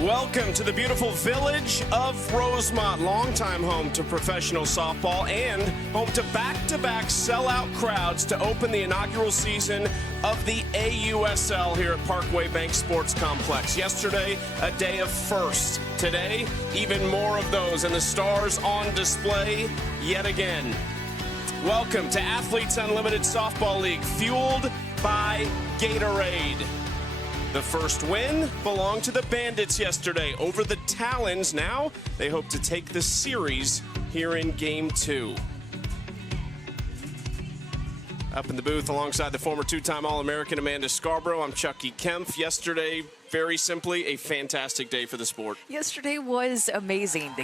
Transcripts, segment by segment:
Welcome to the beautiful village of Rosemont, longtime home to professional softball and home to back-to-back sellout crowds to open the inaugural season of the AUSL here at Parkway Bank Sports Complex. Yesterday, a day of firsts. Today, even more of those, and the stars on display yet again. Welcome to Athletes Unlimited Softball League, fueled by Gatorade. The first win belonged to the Bandits yesterday over the Talons. Now they hope to take the series here in Game 2. Up in the booth alongside the former two-time All-American Amanda Scarborough, I'm Chucky Kempf. Yesterday, very simply, a fantastic day for the sport. Yesterday was amazing.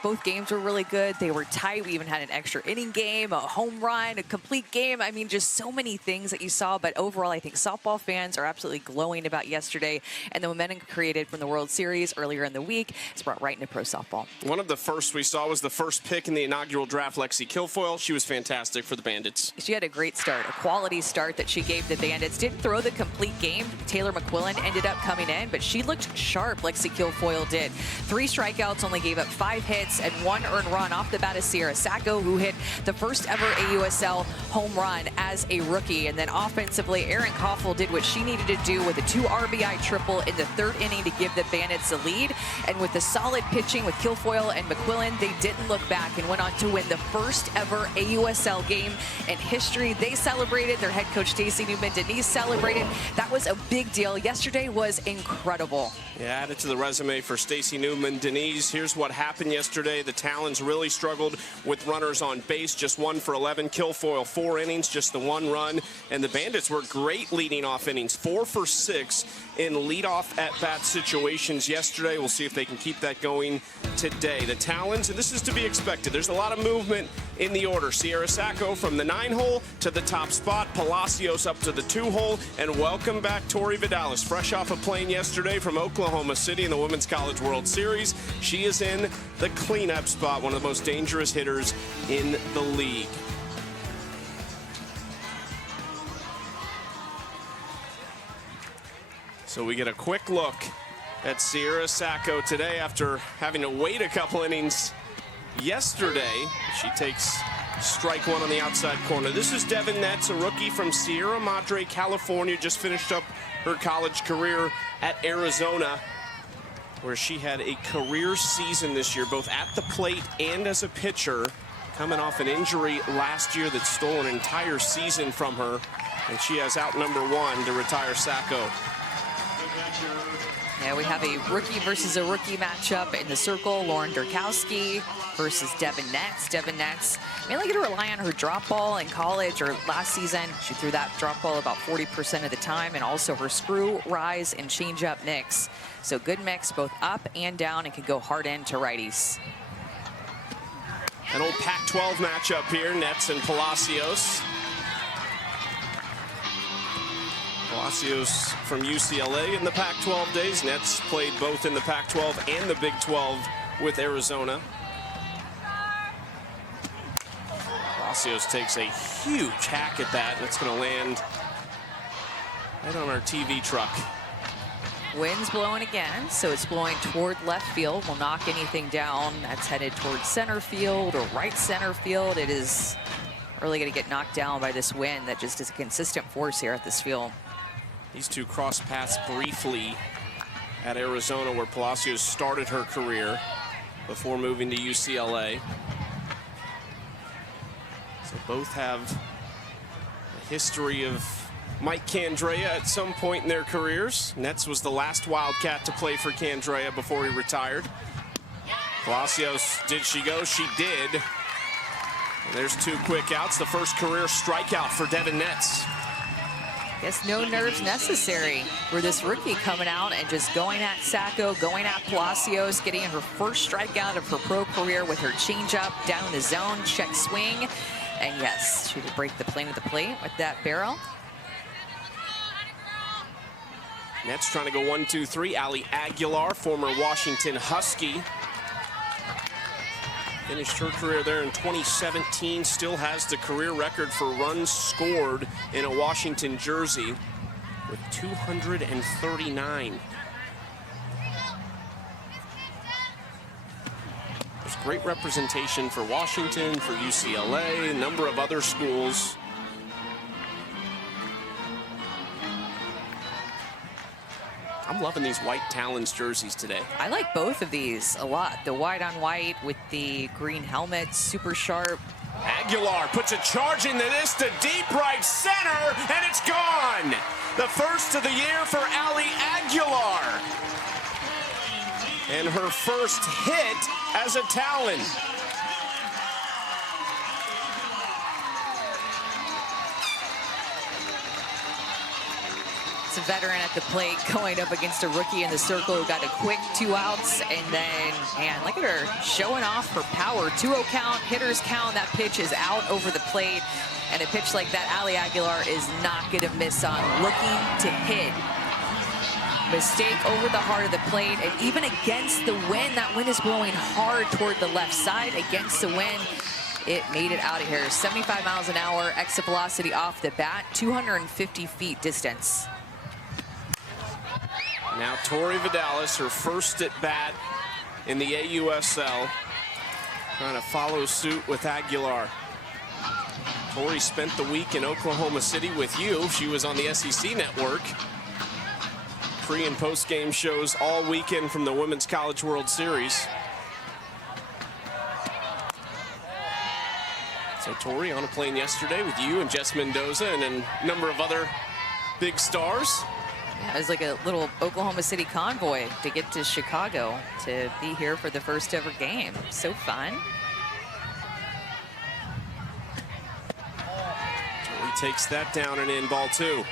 Both games were really good. They were tight. We even had an extra inning game, a home run, a complete game. I mean, just so many things that you saw. But overall, I think softball fans are absolutely glowing about yesterday. And the momentum created from the World Series earlier in the week is brought right into pro softball. One of the first we saw was the first pick in the inaugural draft, Lexi Kilfoyle. She was fantastic for the Bandits. She had a great start, a quality start that she gave the Bandits. Didn't throw the complete game. Taylor McQuillan ended up coming in, but she looked sharp, Lexi Kilfoyle did. 3 strikeouts, only gave up 5 hits, and 1 earned run off the bat of Sacco, who hit the first ever AUSL home run as a rookie. And then offensively, Erin Coffel did what she needed to do with a 2 RBI triple in the 3rd inning to give the Bandits the lead. And with the solid pitching with Kilfoyle and McQuillan, they didn't look back and went on to win the first ever AUSL game in history. They celebrated. Their head coach, Stacey Newman-Denise, celebrated. That was a big deal. Yesterday was incredible. Yeah, add it to the resume for Stacey Newman-Denise. Here's what happened yesterday. The Talons really struggled with runners on base, just 1 for 11. Kilfoyle, 4 innings, just the 1 run. And the Bandits were great leading off innings, 4 for 6 in leadoff at-bat situations yesterday. We'll see if they can keep that going today. The Talons, and this is to be expected, there's a lot of movement in the order. Sierra Sacco from the 9-hole to the top spot, Palacios up to the 2-hole, and welcome back Tori Vidales, fresh off a plane yesterday from Oklahoma City in the Women's College World Series. She is in the cleanup spot, one of the most dangerous hitters in the league. So we get a quick look at Sierra Sacco today after having to wait a couple innings yesterday. She takes strike 1 on the outside corner. This is Devin Netz, a rookie from Sierra Madre, California, just finished up her college career at Arizona, where she had a career season this year, both at the plate and as a pitcher, coming off an injury last year that stole an entire season from her, and she has out number 1 to retire Sacco. Yeah, we have a rookie versus a rookie matchup in the Zerkle. Lauren Derkowski versus Devin Netz. Devin Netz mainly going to rely on her drop ball in college or last season. She threw that drop ball about 40% of the time, and also her screw, rise, and changeup mix. So good mix, both up and down, and can go hard in to righties. An old Pac-12 matchup here, Netz and Palacios. Palacios from UCLA in the Pac-12 days. Netz played both in the Pac-12 and the Big 12 with Arizona. Palacios takes a huge hack at that, and it's going to land right on our TV truck. Wind's blowing again, so it's blowing toward left field. Will knock anything down that's headed toward center field or right center field. It is really going to get knocked down by this wind that just is a consistent force here at this field. These two crossed paths briefly at Arizona, where Palacios started her career before moving to UCLA. So both have a history of Mike Candrea at some point in their careers. Netz was the last Wildcat to play for Candrea before he retired. Palacios, did she go? She did. And there's 2 quick outs. The first career strikeout for Devin Netz. Guess no nerves necessary for this rookie coming out and just going at Sacco, going at Palacios, getting her first strikeout of her pro career with her changeup down in the zone, check swing. And yes, she would break the plane of the plate with that barrel. Netz trying to go 1-2-3. Aguilar, former Washington Husky, finished her career there in 2017. Still has the career record for runs scored in a Washington jersey with 239. great representation for Washington, for UCLA, a number of other schools. I'm loving these white Talons jerseys today. I like both of these a lot. The white on white with the green helmet, super sharp. Aguilar puts a charge into this to deep right center, and it's gone. The first of the year for Ali Aguilar. And her first hit as a Talon. It's a veteran at the plate going up against a rookie in the circle who got a quick 2 outs. And then, man, look at her showing off her power. 2-0 count, hitters count. That pitch is out over the plate. And a pitch like that, Ali Aguilar is not going to miss on. Looking to hit. Mistake over the heart of the plate, and even against the wind, that wind is blowing hard toward the left side. Against the wind, it made it out of here. 75 miles an hour, exit velocity off the bat, 250 feet distance. Now Tori Vidales, her first at bat in the AUSL, trying to follow suit with Aguilar. Tori spent the week in Oklahoma City with you. She was on the SEC network. Pre- and post-game shows all weekend from the Women's College World Series. So Tori on a plane yesterday with you and Jess Mendoza and a number of other big stars. Yeah, it was like a little Oklahoma City convoy to get to Chicago to be here for the first ever game. So fun. Tori takes that down and in, ball 2.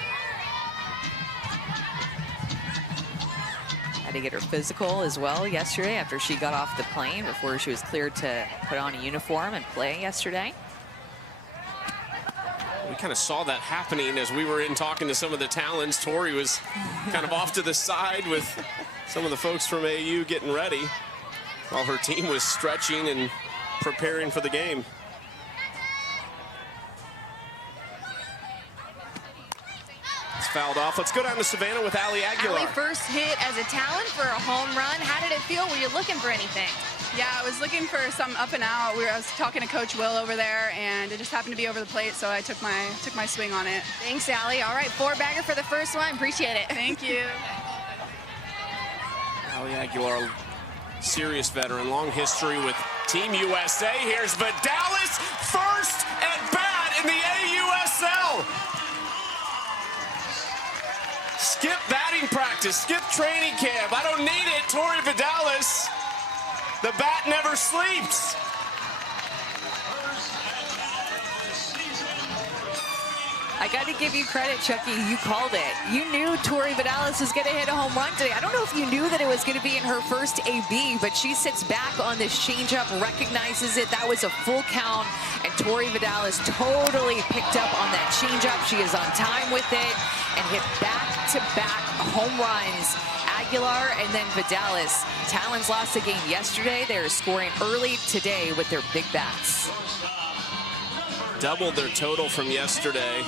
To get her physical as well yesterday after she got off the plane before she was cleared to put on a uniform and play yesterday. We kind of saw that happening as we were in talking to some of the Talons. Tori was kind of off to the side with some of the folks from AU getting ready while her team was stretching and preparing for the game. Fouled off. Let's go down to Savannah with Ali Aguilar. Ali first hit as a Talon for a home run. How did it feel? Were you looking for anything? Yeah, I was looking for some up and out. I was talking to Coach Will over there, and it just happened to be over the plate, so I took my swing on it. Thanks, Ali. All right, 4-bagger for the first one. Appreciate it. Thank you. Ali Aguilar, serious veteran, long history with Team USA. Here's Vidales, first at bat in the AUSL. Skip batting practice, skip training camp. I don't need it, Tori Vidales. The bat never sleeps. I got to give you credit, Chucky. You called it. You knew Tori Vidales was going to hit a home run today. I don't know if you knew that it was going to be in her first AB, but she sits back on this changeup, recognizes it. That was a full count, and Tori Vidales totally picked up on that changeup. She is on time with it and hit back-to-back home runs. Aguilar and then Vidales. Talons lost the game yesterday. They're scoring early today with their big bats. Doubled their total from yesterday.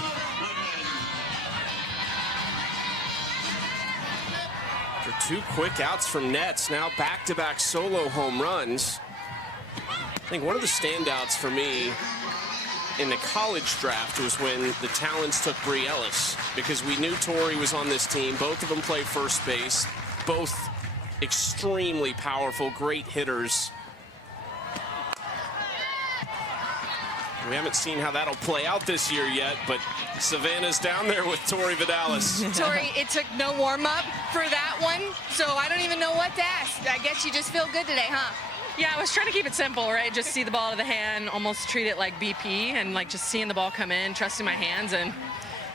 After 2 quick outs from Netz, now back-to-back solo home runs. I think one of the standouts for me in the college draft was when the Talons took Bri Ellis, because we knew Tori was on this team. Both of them play first base, both extremely powerful, great hitters. We haven't seen how that'll play out this year yet, but Savannah's down there with Tori Vidales. Tori, it took no warm-up for that one, so I don't even know what to ask. I guess you just feel good today, huh? Yeah, I was trying to keep it simple, right? Just see the ball to the hand, almost treat it like BP, and like just seeing the ball come in, trusting my hands, and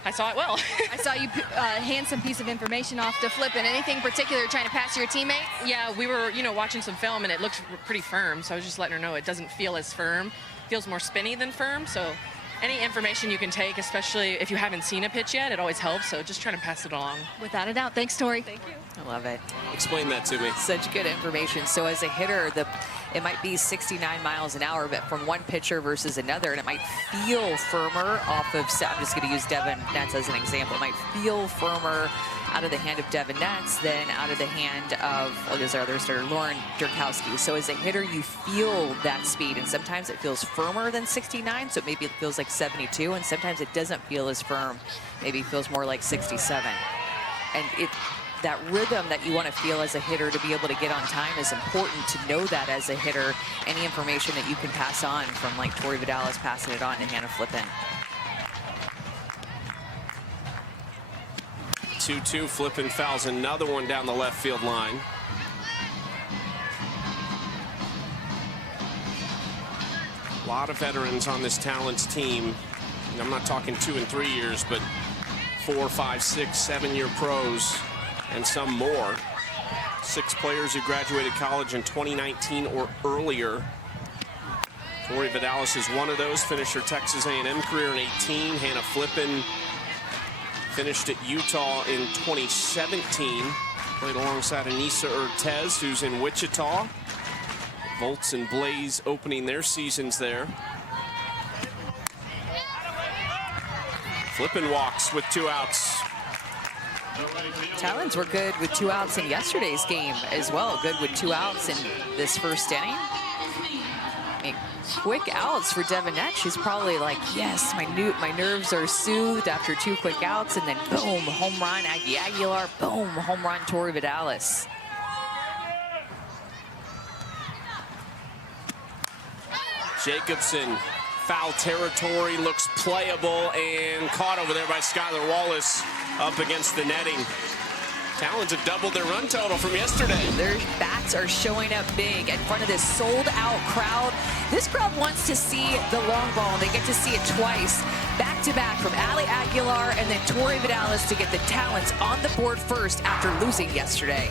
I saw it well. I saw you hand some piece of information off to Flippen. Anything particular trying to pass to your teammates? Yeah, we were, watching some film, and it looked pretty firm, so I was just letting her know it doesn't feel as firm. Feels more spinny than firm, so any information you can take, especially if you haven't seen a pitch yet, it always helps, so just trying to pass it along. Without a doubt. Thanks, Tori. Thank you. I love it. Explain that to me. Such good information. So as a hitter, it might be 69 miles an hour, but from one pitcher versus another, and it might feel firmer off of, I'm just going to use Devin Netz as an example. It might feel firmer out of the hand of Devin Netz than out of the hand of, well, there's our other starter, Lauren Derkowski. So as a hitter, you feel that speed, and sometimes it feels firmer than 69, so maybe it feels like 72, and sometimes it doesn't feel as firm. Maybe it feels more like 67. And that rhythm that you want to feel as a hitter to be able to get on time is important to know that as a hitter. Any information that you can pass on from like Tori Vidales passing it on to Hannah Flippen. 2-2, Flippen fouls another one down the left field line. A lot of veterans on this Talons team. And I'm not talking 2 and 3 years, but 4, 5, 6, 7-year pros and some more. 6 players who graduated college in 2019 or earlier. Tori Vidales is one of those, finished her Texas A&M career in 18. Hannah Flippen finished at Utah in 2017. Played alongside Anissa Urtez, who's in Wichita. Volts and Blaze opening their seasons there. Flippen walks with 2 outs. Talons were good with 2 outs in yesterday's game as well. Good with 2 outs in this first inning. I mean, quick outs for Devin Netz. She's probably like, yes, my nerves are soothed after 2 quick outs, and then boom, home run, Aguilar, boom, home run, Tori Vidales. Jacobsen, foul territory, looks playable, and caught over there by Skylar Wallace up against the netting. Talons have doubled their run total from yesterday. Their bats are showing up big in front of this sold-out crowd. This crowd wants to see the long ball, and they get to see it twice, back-to-back from Ali Aguilar and then Tori Vidales to get the Talons on the board first after losing yesterday.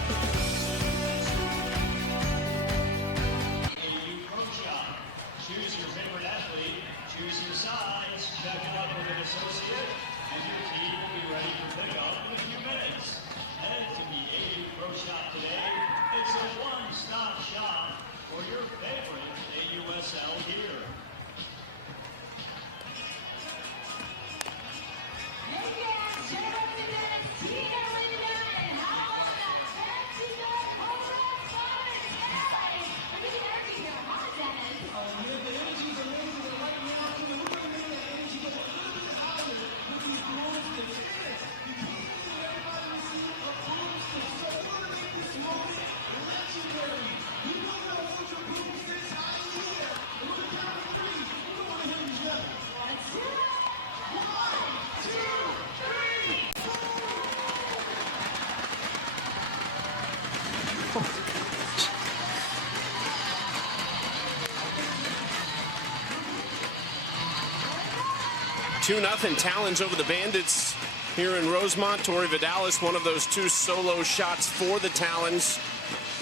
Nothing. Talons over the Bandits here in Rosemont. Tori Vidales, one of those 2 solo shots for the Talons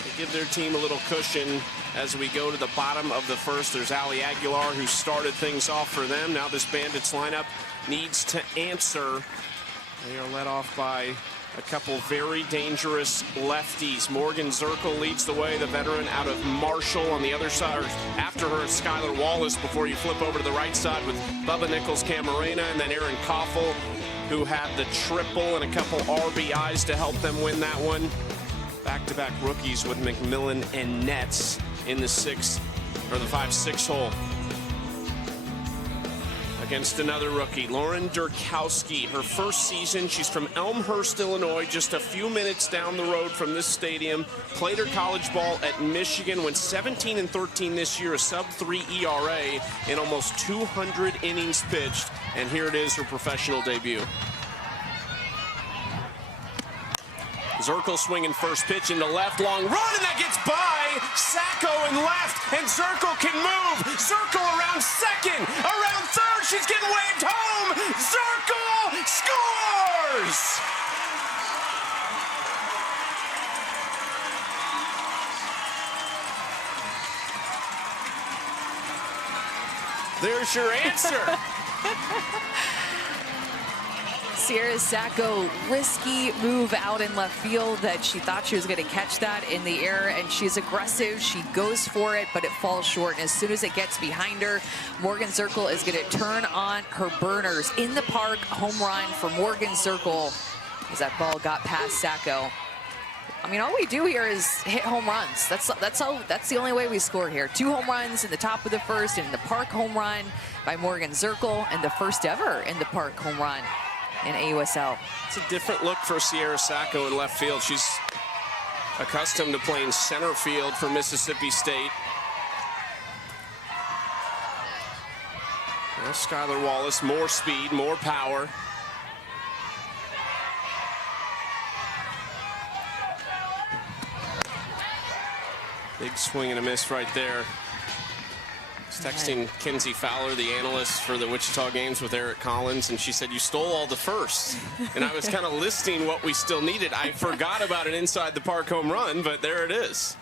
to give their team a little cushion as we go to the bottom of the first. There's Ali Aguilar, who started things off for them. Now this Bandits lineup needs to answer. They are led off by a couple very dangerous lefties. Morgan Zerkle leads the way, the veteran out of Marshall. On the other side, after her, Skylar Wallace, before you flip over to the right side with Bubba Nickles-Ca, and then Erin Coffel, who had the triple and a couple RBIs to help them win that one. Back-to-back rookies with McMillan and Netz in the 5-6 hole. Against another rookie, Lauren Derkowski. Her first season, she's from Elmhurst, Illinois, just a few minutes down the road from this stadium. Played her college ball at Michigan, went 17-13 this year, a sub-3 ERA in almost 200 innings pitched. And here it is, her professional debut. Zerkle swinging first pitch into left, long run, and that gets by Sacco in left, and Zerkle can move. Zerkle around second, around third, she's getting waved home. Zerkle scores! There's your answer. Sierra Sacco, risky move out in left field that she thought she was going to catch that in the air, and she's aggressive. She goes for it, but it falls short. And as soon as it gets behind her, Morgan Zerkle is going to turn on her burners. In the park, home run for Morgan Zerkle. as that ball got past Sacco. I mean, all we do here is hit home runs. That's the only way we score here. 2 home runs in the top of the first, and in the park home run by Morgan Zerkle, and the first ever in the park home run in AUSL. It's a different look for Sierra Sacco in left field. She's accustomed to playing center field for Mississippi State. Now Skylar Wallace, more speed, more power. Big swing and a miss right there. I was texting Kenzie Fowler, the analyst for the Wichita games with Eric Collins, and she said, you stole all the firsts. And I was kind of listing what we still needed. I forgot about an inside the park home run, but there it is.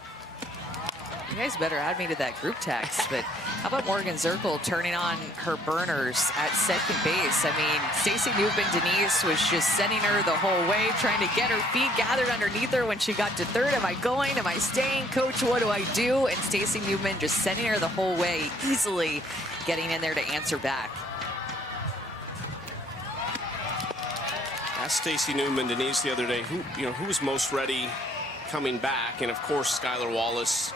You guys better add me to that group text, but how about Morgan Zerkle turning on her burners at second base? I mean, Stacey Newman-Denise was just sending her the whole way, trying to get her feet gathered underneath her when she got to third. Am I going? Am I staying? Coach, what do I do? And Stacey Newman just sending her the whole way, easily getting in there to answer back. Asked Stacey Newman-Denise the other day who was most ready coming back, and of course Skylar Wallace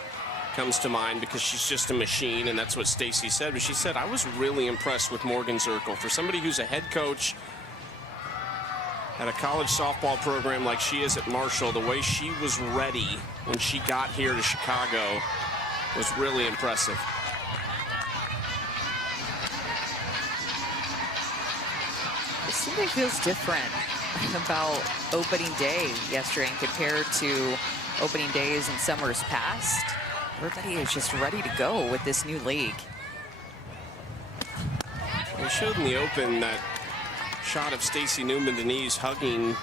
comes to mind because she's just a machine, and that's what Stacey said. But she said, I was really impressed with Morgan Zerkle. For somebody who's a head coach at a college softball program like she is at Marshall, the way she was ready when she got here to Chicago was really impressive. Something feels different about opening day yesterday compared to opening days in summers past. Everybody is just ready to go with this new league. We showed in the open that shot of Stacey Newman-Denise hugging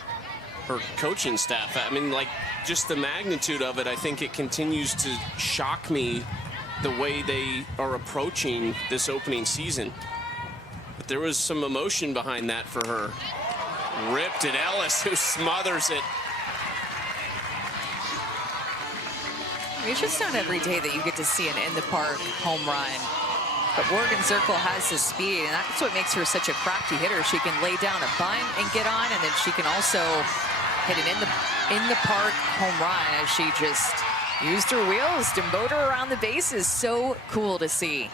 her coaching staff. I mean, like, just the magnitude of it, I think it continues to shock me the way they are approaching this opening season. But there was some emotion behind that for her. Ripped at Ellis, who smothers it. It's just not every day that you get to see an in-the-park home run. But Morgan Zerkle has the speed, and that's what makes her such a crafty hitter. She can lay down a bunt and get on, and then she can also hit an in-the-park home run as she just used her wheels to motor around the bases. So cool to see.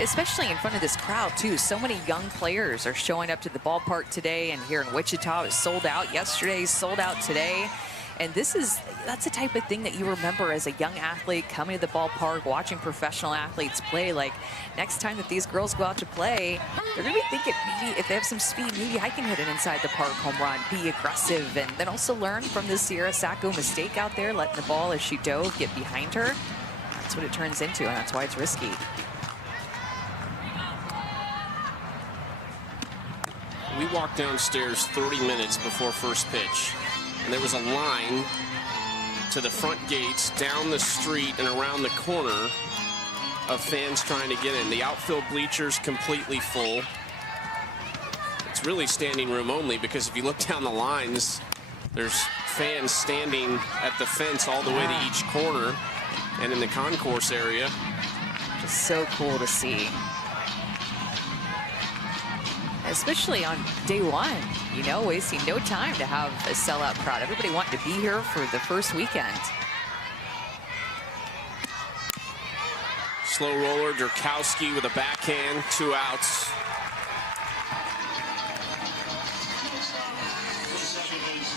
Especially in front of this crowd, too. So many young players are showing up to the ballpark today, and here in Wichita, it was sold out yesterday, sold out today. And that's the type of thing that you remember as a young athlete coming to the ballpark, watching professional athletes play. Like, next time that these girls go out to play, they're going to be thinking, maybe if they have some speed, maybe I can hit an inside the park home run, be aggressive, and then also learn from the Sierra Sacco mistake out there, letting the ball as she dove get behind her. That's what it turns into, and that's why it's risky. We walked downstairs 30 minutes before first pitch, and there was a line to the front gates, down the street, and around the corner of fans trying to get in. The outfield bleachers completely full. It's really standing room only, because if you look down the lines, there's fans standing at the fence all the way to each corner and in the concourse area. Just so cool to see. Especially on day one, you know, wasting no time to have a sellout crowd. Everybody wanting to be here for the first weekend. Slow roller, Derkowski with a backhand, 2 outs.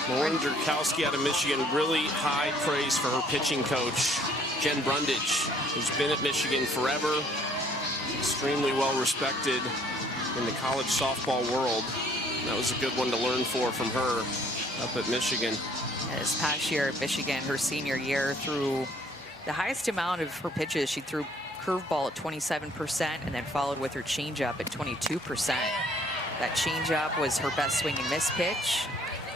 Lauren Derkowski out of Michigan, really high praise for her pitching coach, Jen Brundage, who's been at Michigan forever, extremely well respected in the college softball world. That was a good one to learn from her up at Michigan. This past year at Michigan, her senior year, threw the highest amount of her pitches. She threw curveball at 27% and then followed with her changeup at 22%. That changeup was her best swing and miss pitch.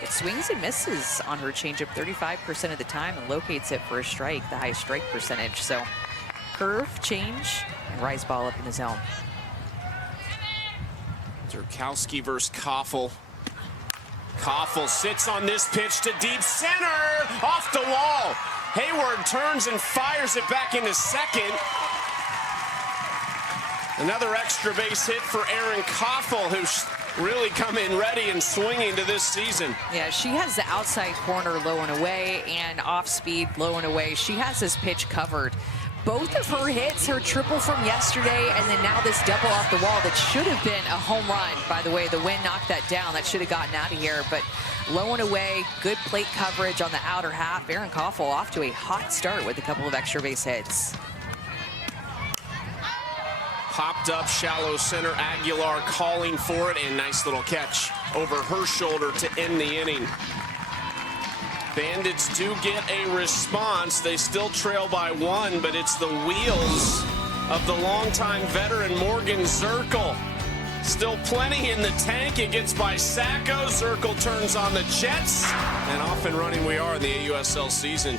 It swings and misses on her changeup 35% of the time and locates it for a strike, the highest strike percentage. So curve, change, and rise ball up in the zone. Derkowski versus Coffel. Coffel sits on this pitch to deep center, off the wall. Hayward turns and fires it back into second. Another extra base hit for Erin Coffel, who really come in ready and swinging to this season. Yeah, she has the outside corner low and away and off speed low and away. She has this pitch covered. Both of her hits, her triple from yesterday, and then now this double off the wall that should have been a home run. By the way, the wind knocked that down. That should have gotten out of here, but low and away, good plate coverage on the outer half. Erin Coffel off to a hot start with a couple of extra base hits. Popped up shallow center, Aguilar calling for it, and nice little catch over her shoulder to end the inning. Bandits do get a response. They still trail by 1, but it's the wheels of the longtime veteran Morgan Zerkle. Still plenty in the tank. It gets by Sacco. Zerkle turns on the Jets, and off and running we are in the AUSL season.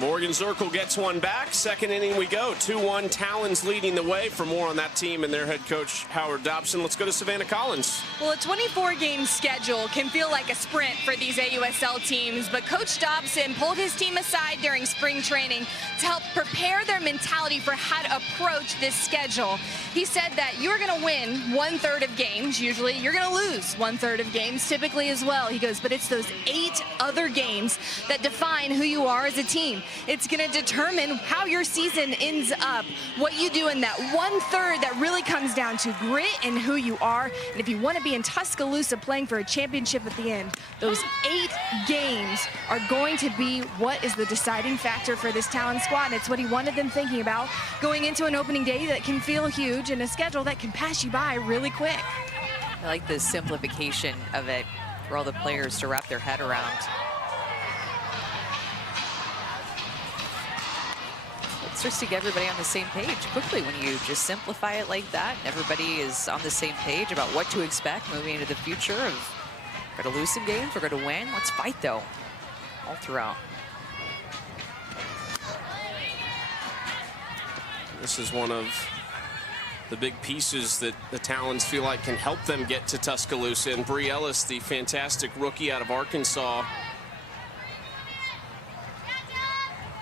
Morgan Zerkle gets one back. Second inning we go. 2-1 Talons leading the way. For more on that team and their head coach, Howard Dobson, let's go to Savannah Collins. Well, a 24-game schedule can feel like a sprint for these AUSL teams, but Coach Dobson pulled his team aside during spring training to help prepare their mentality for how to approach this schedule. He said that you're going to win 1/3 of games. Usually you're going to lose 1/3 of games, typically as well. He goes, but it's those 8 other games that define who you are as a team. It's going to determine how your season ends up, what you do in that 1/3 that really comes down to grit and who you are. And if you want to be in Tuscaloosa playing for a championship at the end, those 8 games are going to be what is the deciding factor for this Talon squad. And it's what he wanted them thinking about going into an opening day that can feel huge and a schedule that can pass you by really quick. I like the simplification of it for all the players to wrap their head around. It's just to get everybody on the same page quickly when you just simplify it like that. And everybody is on the same page about what to expect moving into the future of we're going to lose some games, we're going to win. Let's fight, though, all throughout. This is one of the big pieces that the Talons feel like can help them get to Tuscaloosa. And Bri Ellis, the fantastic rookie out of Arkansas.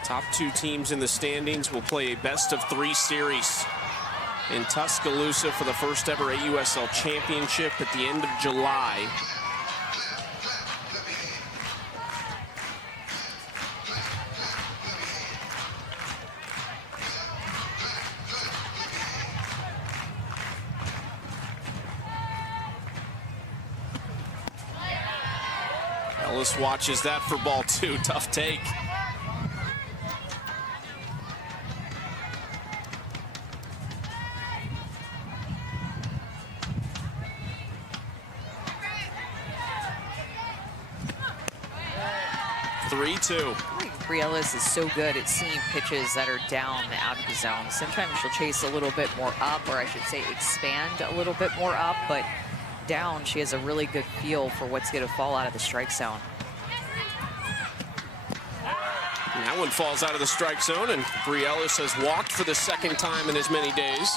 Top 2 teams in the standings will play a best-of-3 series in Tuscaloosa for the first ever AUSL championship at the end of July. Ellis watches that for ball 2. Tough take. Bri Ellis is so good at seeing pitches that are down out of the zone. Sometimes she'll chase a little bit more up, or I should say expand a little bit more up, but down she has a really good feel for what's going to fall out of the strike zone. And that one falls out of the strike zone, and Bri Ellis has walked for the 2nd time in as many days.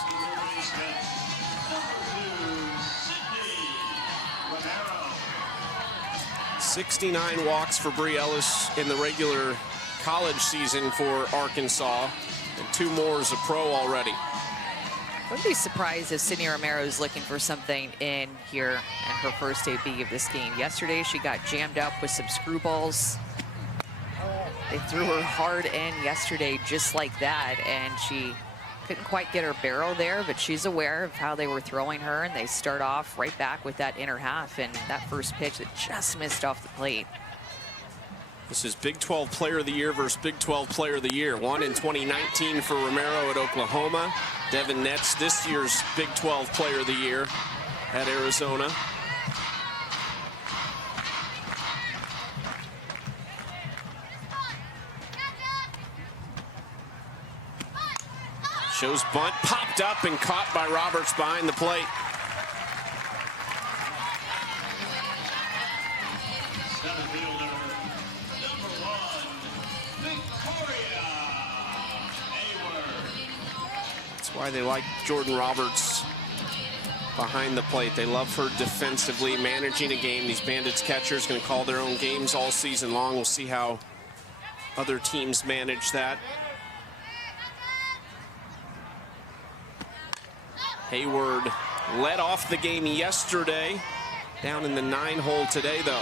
'69 walks for Bri Ellis in the regular college season for Arkansas, and 2 more as a pro already. I wouldn't be surprised if Sydney Romero is looking for something in here in her first debut of this game. Yesterday, she got jammed up with some screwballs. They threw her hard in yesterday just like that, and she couldn't quite get her barrel there, but she's aware of how they were throwing her, and they start off right back with that inner half and that first pitch that just missed off the plate. This is Big 12 Player of the Year versus Big 12 Player of the Year. One in 2019 for Romero at Oklahoma. Devin Netz, this year's Big 12 Player of the Year at Arizona. Shows bunt, popped up and caught by Roberts behind the plate. That's why they like Jordan Roberts behind the plate. They love her defensively, managing a game. These Bandits catchers going to call their own games all season long. We'll see how other teams manage that. Hayward led off the game yesterday, down in the 9-hole today, though.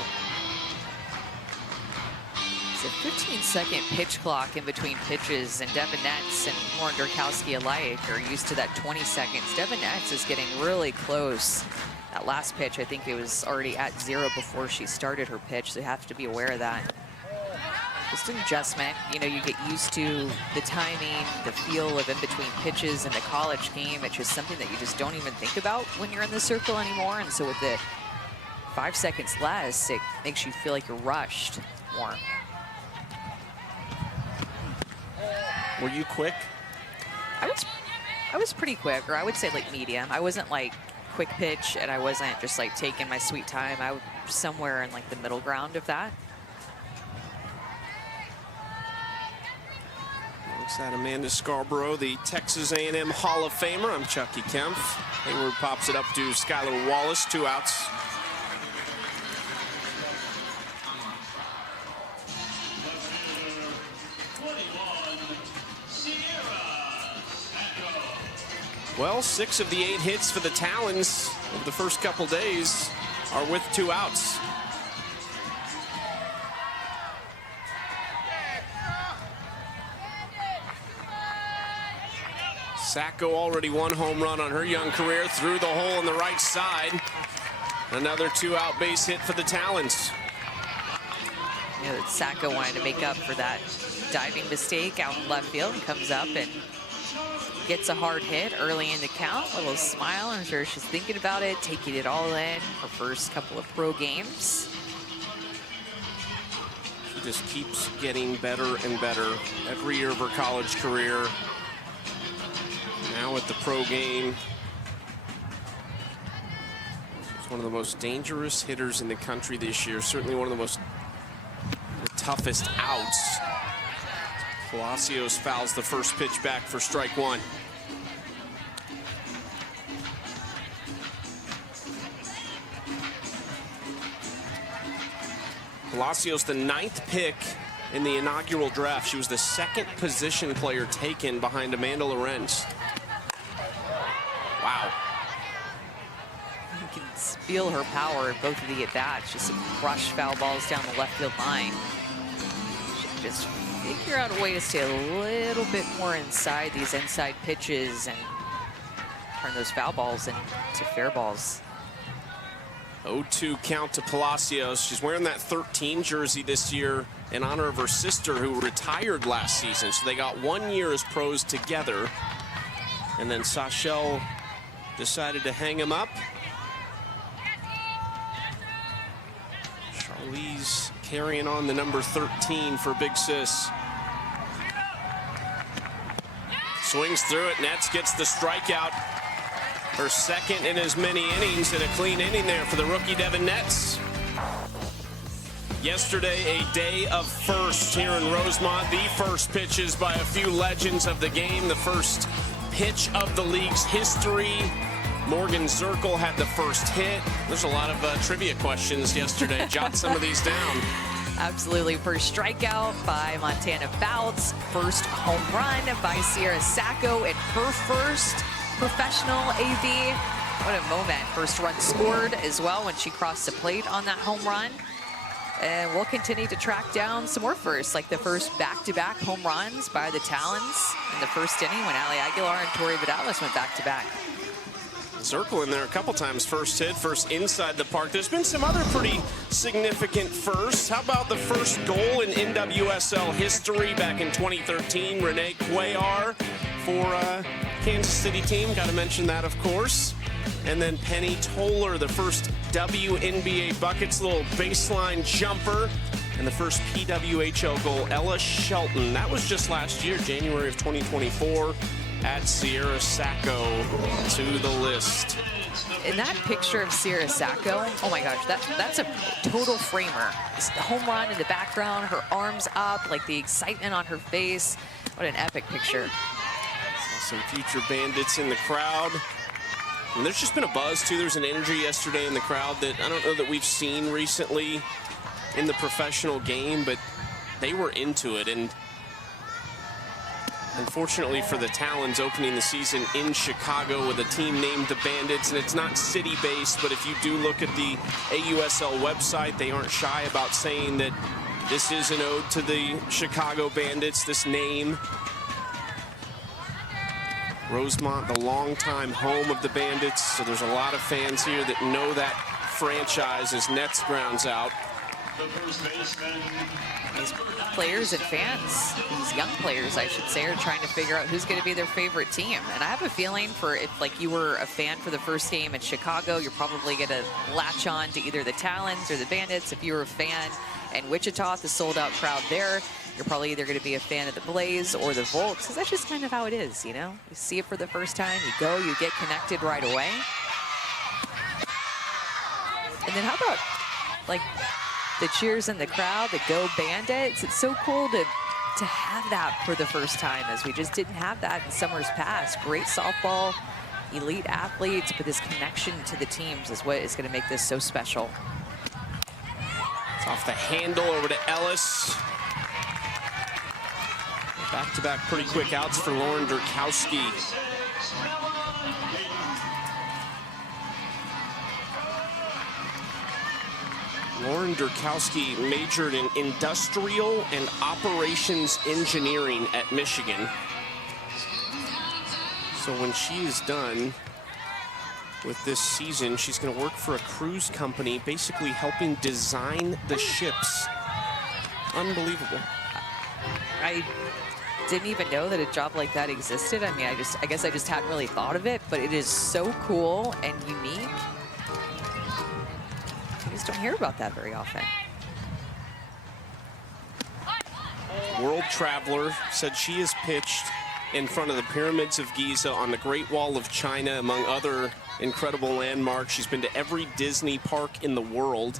It's a 15-second pitch clock in between pitches, and Devin Netz and Lauren Derkowski alike are used to that 20 seconds. Devin Netz is getting really close. That last pitch, I think it was already at 0 before she started her pitch, so you have to be aware of that. Just an adjustment. You know, you get used to the timing, the feel of in-between pitches in the college game. It's just something that you just don't even think about when you're in the circle anymore. And so with the 5 seconds less, it makes you feel like you're rushed more. Were you quick? I was pretty quick, or I would say like medium. I wasn't like quick pitch, and I wasn't just like taking my sweet time. I was somewhere in like the middle ground of that. Looks at Amanda Scarborough, the Texas A&M Hall of Famer. I'm Chucky Kempf. Hayward pops it up to Skylar Wallace, 2 outs. Well, 6 of the 8 hits for the Talons of the first couple days are with 2 outs. Sacco already 1 home run on her young career through the hole on the right side. Another 2-out base hit for the Talons. You know, Sacco wanted to make up for that diving mistake out in left field, and comes up and gets a hard hit early in the count. A little smile. I'm sure she's thinking about it, taking it all in. Her first couple of pro games. She just keeps getting better and better every year of her college career. Now at the pro game. She's one of the most dangerous hitters in the country this year. Certainly one of the toughest outs. Palacios fouls the first pitch back for strike 1. Palacios, the 9th pick in the inaugural draft. She was the 2nd position player taken behind Amanda Lorenz. Wow. You can feel her power in both of the at-bats. Just some crush foul balls down the left field line. She can just figure out a way to stay a little bit more inside these inside pitches and turn those foul balls into fair balls. 0-2 count to Palacios. She's wearing that 13 jersey this year in honor of her sister, who retired last season. So they got 1 year as pros together. And then Sachel decided to hang him up. Charlize carrying on the number 13 for Big Sis. Swings through it. Netz gets the strikeout. Her 2nd in as many innings, and a clean inning there for the rookie Devin Netz. Yesterday, a day of firsts here in Rosemont. The first pitches by a few legends of the game. The first pitch of the league's history. Morgan Zerkle had the first hit. There's a lot of trivia questions yesterday. Jot some of these down. Absolutely. First strikeout by Montana Bouts. First home run by Sierra Sacco in her first professional AV. What a moment. First run scored as well when she crossed the plate on that home run. And we'll continue to track down some more firsts, like the first back-to-back home runs by the Talons in the first inning when Ali Aguilar and Tori Vidales went back-to-back. Zerkle in there a couple times. First hit, first inside the park. There's been some other pretty significant firsts. How about the first goal in NWSL history back in 2013? Renee Cuellar for Kansas City team. Got to mention that, of course. And then Penny Toller, the first WNBA buckets, little baseline jumper. And the first PWHL goal, Ella Shelton. That was just last year, January of 2024. Add Sierra Sacco to the list. In that picture of Sierra Sacco, oh my gosh, that's a total framer. This home run in the background, her arms up, like the excitement on her face. What an epic picture. Some future Bandits in the crowd. And there's just been a buzz, too. There's an energy yesterday in the crowd that I don't know that we've seen recently in the professional game, but they were into it. And Unfortunately for the Talons, opening the season in Chicago with a team named the Bandits, and it's not city-based, but if you do look at the AUSL website, they aren't shy about saying that this is an ode to the Chicago Bandits, this name. Rosemont, the longtime home of the Bandits, so there's a lot of fans here that know that franchise as Netz grounds out. These players and fans, these young players, I should say, are trying to figure out who's going to be their favorite team. And I have a feeling for if, like, you were a fan for the first game in Chicago, you're probably going to latch on to either the Talons or the Bandits. If you were a fan in Wichita, the sold-out crowd there, you're probably either going to be a fan of the Blaze or the Volts, because that's just kind of how it is, you know? You see it for the first time, you go, you get connected right away. And then how about, like, the cheers in the crowd, the Go Bandits? It's so cool to have that for the first time, as we just didn't have that in summers past. Great softball, elite athletes, but this connection to the teams is what is going to make this so special. It's off the handle over to Ellis. Back-to-back pretty quick outs for Lauren Derkowski. Lauren Derkowski majored in industrial and operations engineering at Michigan. So when she is done with this season, she's going to work for a cruise company, basically helping design the ships. Unbelievable. I didn't even know that a job like that existed. I mean, I guess I just hadn't really thought of it, but it is so cool and unique. You just don't hear about that very often. World Traveler said she has pitched in front of the pyramids of Giza, on the Great Wall of China, among other incredible landmarks. She's been to every Disney park in the world.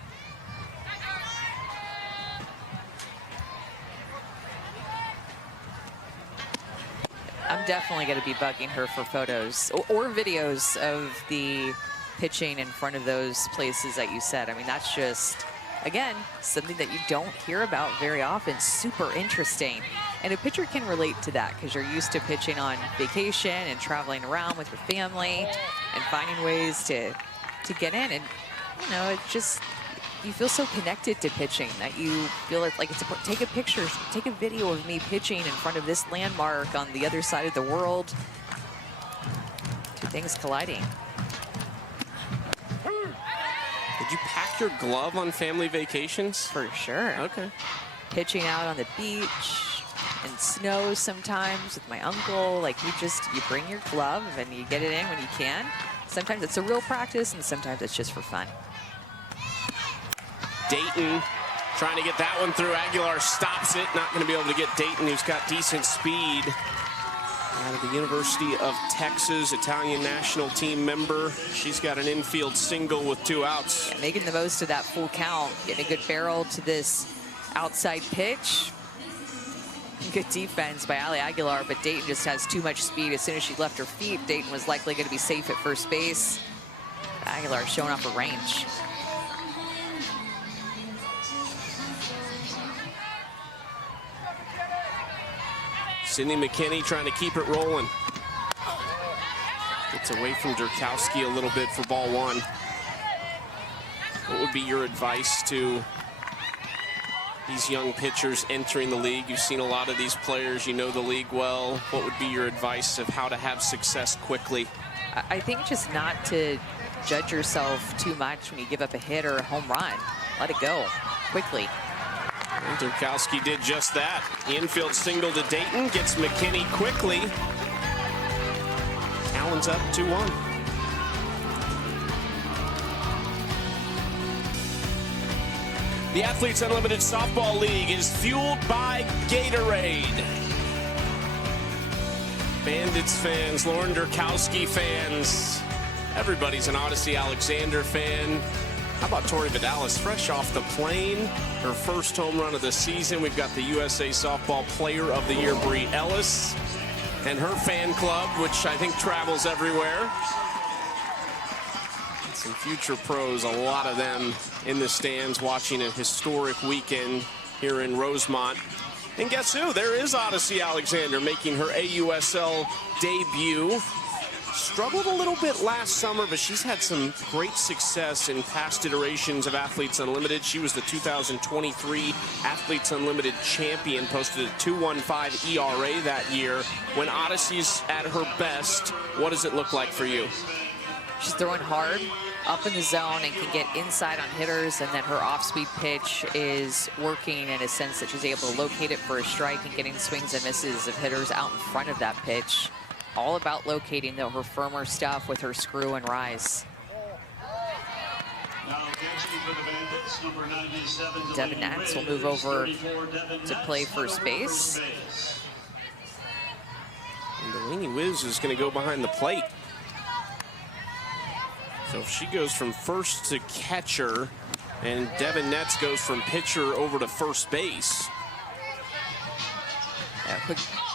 I'm definitely going to be bugging her for photos or videos of the pitching in front of those places that you said. I mean, that's just, again, something that you don't hear about very often. Super interesting. And a pitcher can relate to that because you're used to pitching on vacation and traveling around with your family and finding ways to get in. And, you know, it just, you feel so connected to pitching that you feel like it's important. Take a picture, take a video of me pitching in front of this landmark on the other side of the world. Two things colliding. Did you pack your glove on family vacations? For sure. Okay. Pitching out on the beach and snow sometimes with my uncle. Like, you bring your glove and you get it in when you can. Sometimes it's a real practice and sometimes it's just for fun. Dayton trying to get that one through. Aguilar stops it. Not going to be able to get Dayton, who's got decent speed. Out of the University of Texas, Italian national team member. She's got an infield single with 2 outs. Yeah, making the most of that full count. Getting a good barrel to this outside pitch. Good defense by Ali Aguilar, but Dayton just has too much speed. As soon as she left her feet, Dayton was likely going to be safe at first base. Aguilar showing off her range. Sydney McKinney trying to keep it rolling. Gets away from Derkowski a little bit for ball 1. What would be your advice to these young pitchers entering the league? You've seen a lot of these players, you know the league well. What would be your advice of how to have success quickly? I think just not to judge yourself too much when you give up a hit or a home run. Let it go quickly. And Derkowski did just that. The infield single to Dayton gets McKinney quickly. Talons up 2-1. The Athletes Unlimited Softball League is fueled by Gatorade. Bandits fans, Lauren Derkowski fans, everybody's an Odyssey Alexander fan. How about Tori Vidales, fresh off the plane, her first home run of the season. We've got the USA Softball Player of the Year, Bri Ellis, and her fan club, which I think travels everywhere. Some future pros, a lot of them in the stands watching a historic weekend here in Rosemont. And guess who? There is Odyssey Alexander making her AUSL debut. Struggled a little bit last summer, but she's had some great success in past iterations of Athletes Unlimited. She was the 2023 Athletes Unlimited champion, posted a 2.15 ERA that year. When Odyssey's at her best, what does it look like for you? She's throwing hard, up in the zone, and can get inside on hitters, and then her off-speed pitch is working in a sense that she's able to locate it for a strike and getting swings and misses of hitters out in front of that pitch. All about locating, though, her firmer stuff with her screw and rise. Devin Netz will move over to play first base. And Delaney Wiz is going to go behind the plate. So if she goes from first to catcher, and Devin Netz goes from pitcher over to first base.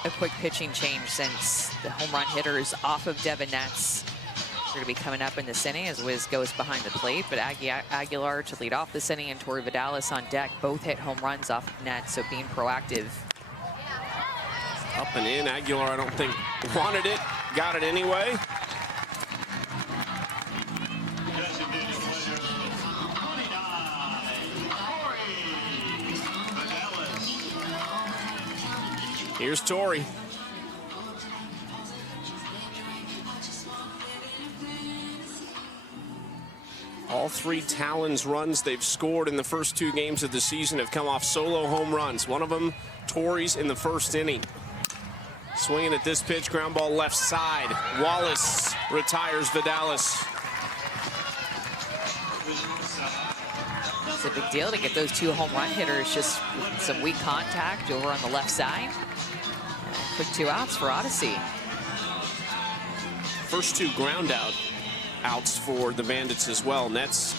A quick pitching change since the home run hitter is off of Devin Netz. They're going to be coming up in this inning as Wiz goes behind the plate, but Aguilar to lead off this inning and Tori Vidales on deck. Both hit home runs off of Netz, so being proactive. Up and in. Aguilar, I don't think wanted it, got it anyway. Here's Tori. All 3 Talons runs they've scored in the first 2 games of the season have come off solo home runs. One of them, Tori's in the first inning. Swinging at this pitch, ground ball left side. Wallace retires Vidales. It's a big deal to get those 2 home run hitters, just some weak contact over on the left side. Quick 2 outs for Odyssey. First 2 ground outs for the Bandits as well. Netz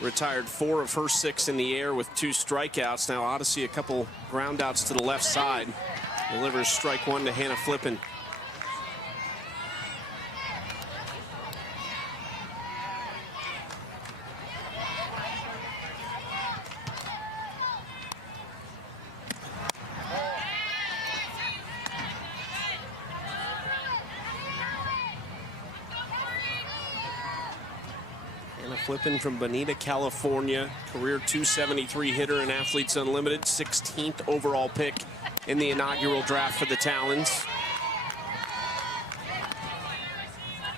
retired 4 of her 6 in the air with 2 strikeouts. Now Odyssey a couple ground outs to the left side. Delivers strike 1 to Hannah Flippen. Flippen from Bonita, California, career .273 hitter in Athletes Unlimited, 16th overall pick in the inaugural draft for the Talons.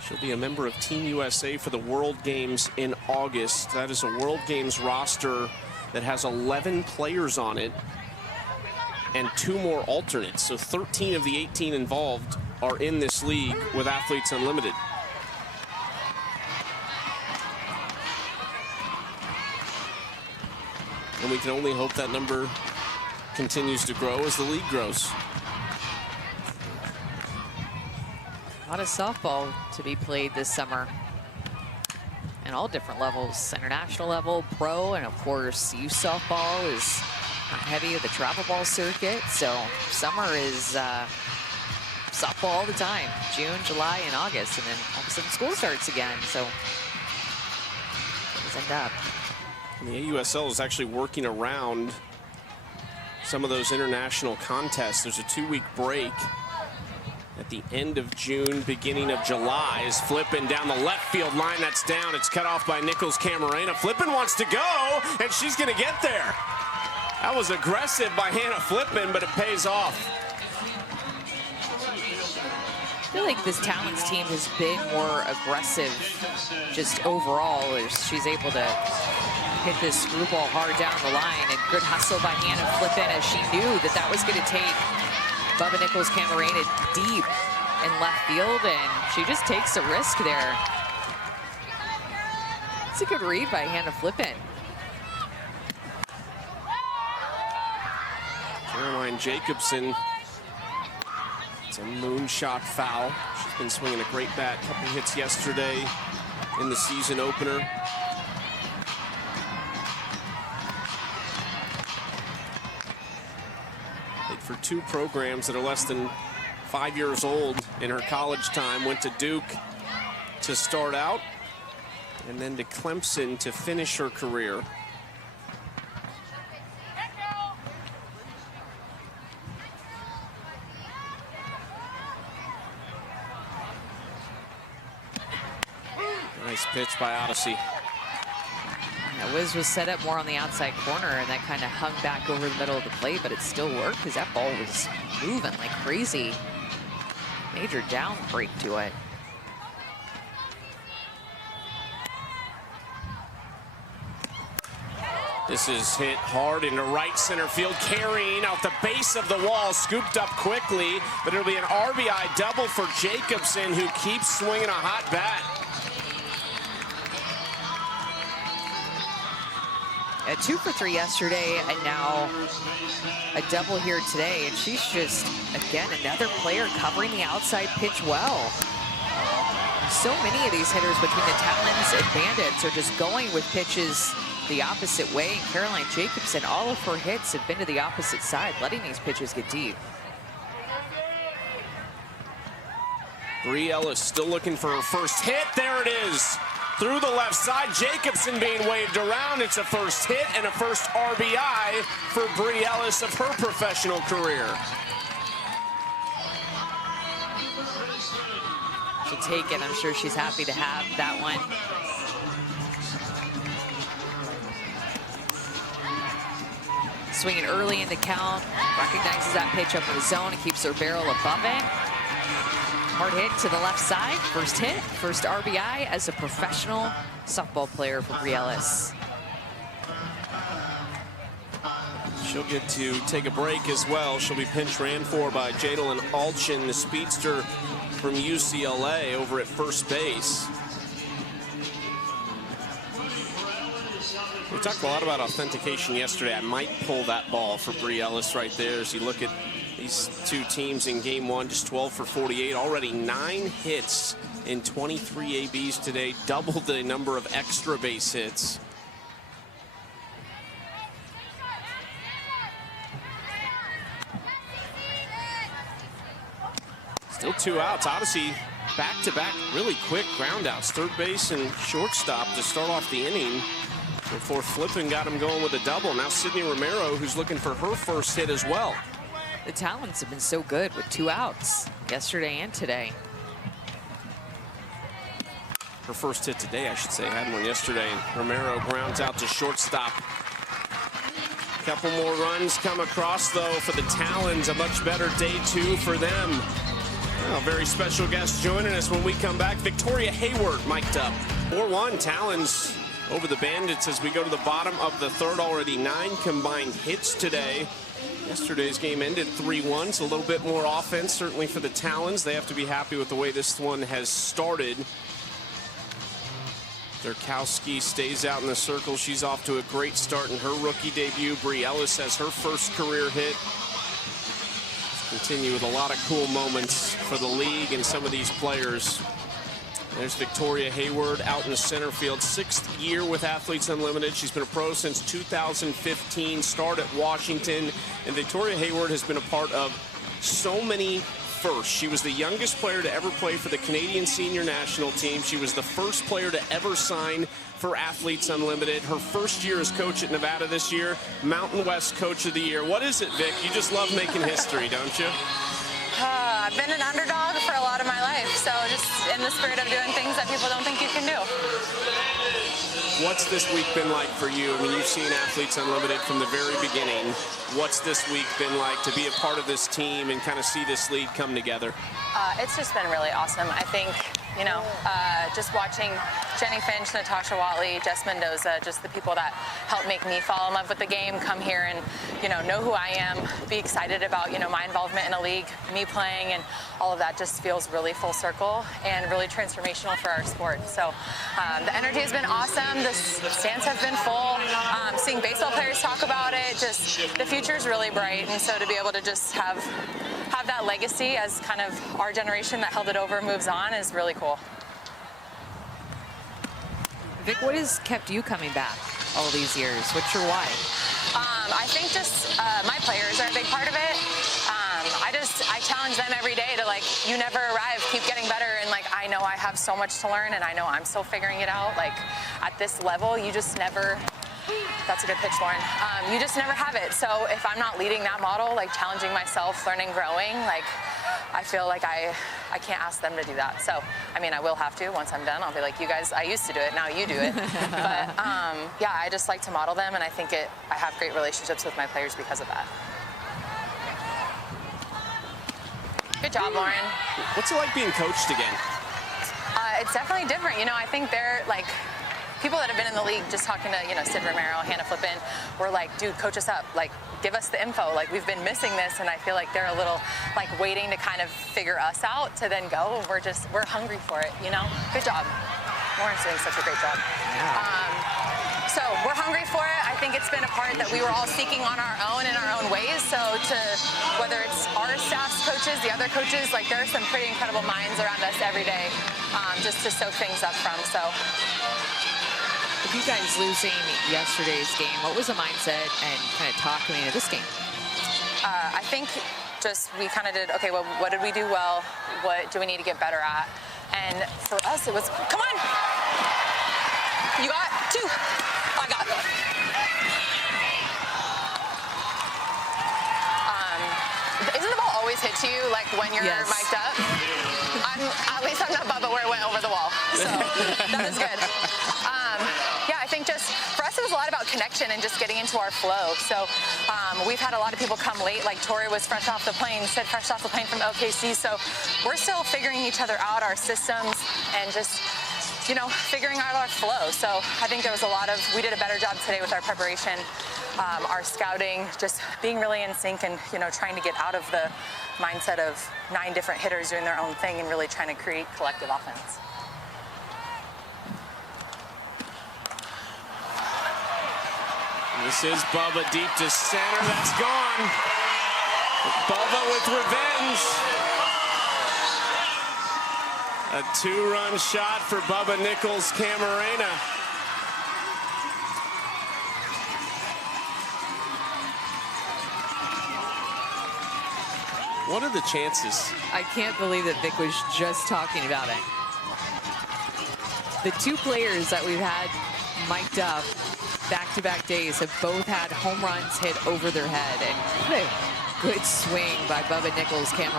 She'll be a member of Team USA for the World Games in August. That is a World Games roster that has 11 players on it and 2 more alternates. So 13 of the 18 involved are in this league with Athletes Unlimited. And we can only hope that number continues to grow as the league grows. A lot of softball to be played this summer. And all different levels, international level, pro, and of course, youth softball is heavy of the travel ball circuit. So summer is softball all the time, June, July, and August. And then all of a sudden school starts again. So things end up. And the AUSL is actually working around some of those international contests. There's a 2-week break at the end of June, beginning of July. Is Flippen down the left field line. That's down. It's cut off by Nickles-Ca. Flippen wants to go, and she's going to get there. That was aggressive by Hannah Flippen, but it pays off. I feel like this Talons team has been more aggressive just overall as she's able to hit this screwball hard down the line, and good hustle by Hannah Flippen as she knew that that was going to take Bubba Nickles-Ca deep in left field, and she just takes a risk there. It's a good read by Hannah Flippen. Jacobsen, it's a moonshot foul. She's been swinging a great bat, couple hits yesterday in the season opener. For 2 programs that are less than 5 years old in her college time. Went to Duke to start out, and then to Clemson to finish her career. pitch by Odyssey. That Wiz was set up more on the outside corner, and that kind of hung back over the middle of the plate, but it still worked because that ball was moving like crazy. Major down break to it. This is hit hard into right center field, carrying out the base of the wall, scooped up quickly, but it'll be an RBI double for Jacobsen, who keeps swinging a hot bat. A 2 for 3 yesterday, and now a double here today, and she's just, again, another player covering the outside pitch well. So many of these hitters between the Talons and Bandits are just going with pitches the opposite way, and Caroline Jacobsen, all of her hits have been to the opposite side, letting these pitches get deep. Bri Ellis still looking for her first hit. There it is. Through the left side, Jacobsen being waved around. It's a first hit and a first RBI for Bri Ellis of her professional career. She'll take it. I'm sure she's happy to have that one. Swinging early in the count, recognizes that pitch up in the zone and keeps her barrel above it. Hard hit to the left side, first hit, first RBI as a professional softball player for Bri Ellis. She'll get to take a break as well. She'll be pinch ran for by Jadalyn Alchin, the speedster from UCLA, over at first base. We talked a lot about authentication yesterday. I might pull that ball for Bri Ellis right there as you look at these two teams in game one, just 12 for 48, already 9 hits in 23 ABs today, double the number of extra base hits. Still 2 outs. Odyssey back-to-back really quick ground outs, third base and shortstop to start off the inning before Flippen got him going with a double. Now Sydney Romero, who's looking for her first hit as well. The Talons have been so good with 2 outs yesterday and today. Her first hit today, I should say, had one yesterday, and Romero grounds out to shortstop. Couple more runs come across, though, for the Talons. A much better day 2 for them. Well, a very special guest joining us when we come back. Victoria Hayward mic'd up. 4-1 Talons over the Bandits as we go to the bottom of the third. Already 9 combined hits today. Yesterday's game ended 3-1, so a little bit more offense, certainly for the Talons. They have to be happy with the way this one has started. Derkowski stays out in the circle. She's off to a great start in her rookie debut. Bri Ellis has her first career hit. Let's continue with a lot of cool moments for the league and some of these players. There's Victoria Hayward out in the center field, 6th year with Athletes Unlimited. She's been a pro since 2015, started at Washington, and Victoria Hayward has been a part of so many firsts. She was the youngest player to ever play for the Canadian senior national team. She was the first player to ever sign for Athletes Unlimited. Her first year as coach at Nevada this year, Mountain West Coach of the Year. What is it, Vic? You just love making history, don't you? I've been an underdog for a lot of my life, so just in the spirit of doing things that people don't think you can do. What's this week been like for you? I mean, you've seen Athletes Unlimited from the very beginning. What's this week been like to be a part of this team and kind of see this league come together? It's just been really awesome. I think, you know, just watching Jenny Finch, Natasha Watley, Jess Mendoza, just the people that helped make me fall in love with the game, come here and, you know who I am, be excited about, my involvement in a league, me playing, and all of that just feels really full circle and really transformational for our sport. So the energy has been awesome. The stands have been full. Seeing baseball players talk about it, just the future is really bright. And so to be able to just have that legacy as kind of our generation that held it over moves on is really cool. Vic, what has kept you coming back all these years? What's your why? I think just my players are a big part of it. I challenge them every day to, like, you never arrive, keep getting better, and, like, I know I have so much to learn, and I know I'm still figuring it out. Like, at this level, you just never, that's a good pitch, Lauren. You just never have it. So if I'm not leading that model, like challenging myself, learning, growing, like, I feel like I can't ask them to do that. So, I mean, I will have to once I'm done. I'll be like, you guys, I used to do it, now you do it. But yeah, I just like to model them, and I think I have great relationships with my players because of that. Good job, Lauren. What's it like being coached again? It's definitely different. You know, I think they're like, people that have been in the league, just talking to, you know, Sid Romero, Hannah Flippen, we're like, dude, coach us up. Like, give us the info. Like, we've been missing this, and I feel like they're a little, like, waiting to kind of figure us out to then go. We're hungry for it, you know? Good job. Lauren's doing such a great job. Yeah. So we're hungry for it. I think it's been a part that we were all seeking on our own in our own ways. So whether it's our staff's coaches, the other coaches, like there are some pretty incredible minds around us every day just to soak things up from. So. With you guys losing yesterday's game, what was the mindset and kind of talking into this game? I think just we kind of did, okay, well, what did we do well? What do we need to get better at? And for us, it was, come on. You got 2. I got it. Isn't the ball always hit to you, like when you're mic'd up? At least I'm not Bubba where it went over the wall. So that is good. Yeah, I think just for us, it was a lot about connection and just getting into our flow. So we've had a lot of people come late, like Tori was fresh off the plane, Sid fresh off the plane from OKC. So we're still figuring each other out, our systems, and just, you know, figuring out our flow. So I think there was a lot of, we did a better job today with our preparation, our scouting, just being really in sync and, you know, trying to get out of the mindset of 9 different hitters doing their own thing and really trying to create collective offense. This is Bubba deep to center. That's gone. Bubba with revenge. A 2-run shot for Bubba Nickles-Ca. What are the chances? I can't believe that Vic was just talking about it. The 2 players that we've had mic'd up back-to-back days have both had home runs hit over their head. And what a good swing by Bubba Nickles-Ca.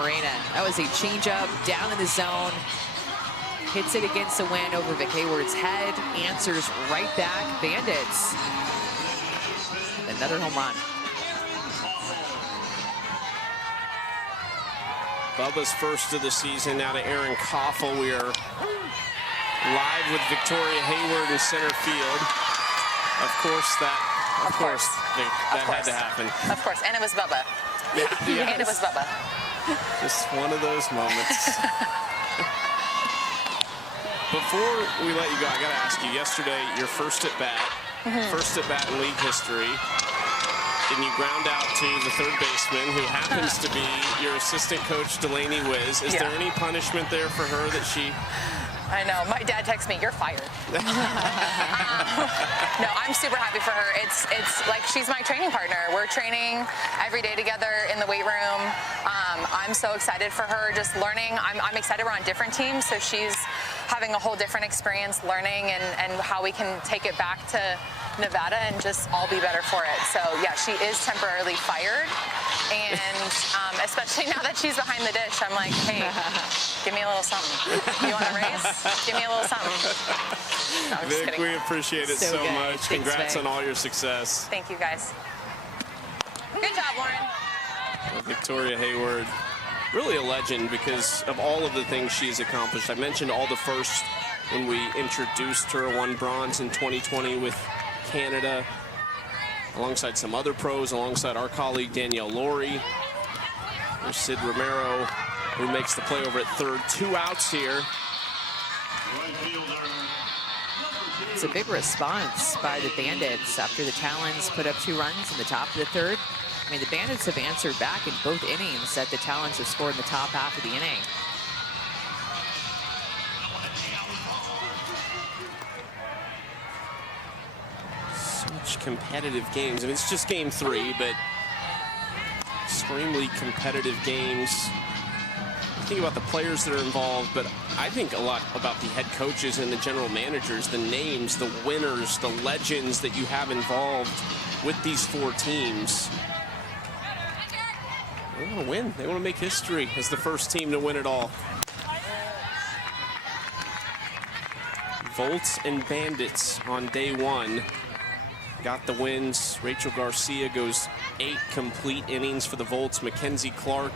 That was a changeup down in the zone. Hits it against the wind over Vic Hayward's head. Answers right back. Bandits. Another home run. Bubba's first of the season now to Erin Coffel. We are live with Victoria Hayward in center field. Of course, that had to happen. Of course, and it was Bubba. Yeah. And it was Bubba. Just one of those moments. Before we let you go, I got to ask you, yesterday, your first at bat in league history, and you ground out to the third baseman, who happens to be your assistant coach, Delaney Wiz. Is there any punishment there for her that she... I know. My dad texts me, "You're fired." No, I'm super happy for her. It's like she's my training partner. We're training every day together in the weight room. I'm so excited for her, just learning. I'm excited we're on different teams, so she's having a whole different experience learning and how we can take it back to Nevada and just all be better for it. So yeah, she is temporarily fired. And especially now that she's behind the dish, I'm like, hey, give me a little something. You want a raise? Give me a little something. No, I'm just Vic, kidding. we appreciate it so much. Thanks, Congrats Vic. on all your success. Thank you, guys. Good job, Lauren. Well, Victoria Hayward, really a legend because of all of the things she's accomplished. I mentioned all the first when we introduced her, won bronze in 2020 with Canada, alongside some other pros, alongside our colleague Danielle Laurie. There's Sid Romero, who makes the play over at third. 2 outs here. It's a big response by the Bandits after the Talons put up 2 runs in the top of the third. I mean, the Bandits have answered back in both innings that the Talons have scored in the top half of the inning. Such competitive games. I mean, it's just game 3, but extremely competitive games. Think about the players that are involved, but I think a lot about the head coaches and the general managers, the names, the winners, the legends that you have involved with these 4 teams. They want to win. They want to make history as the first team to win it all. Volts and Bandits on day one got the wins. Rachel Garcia goes 8 complete innings for the Volts. Mackenzie Clark,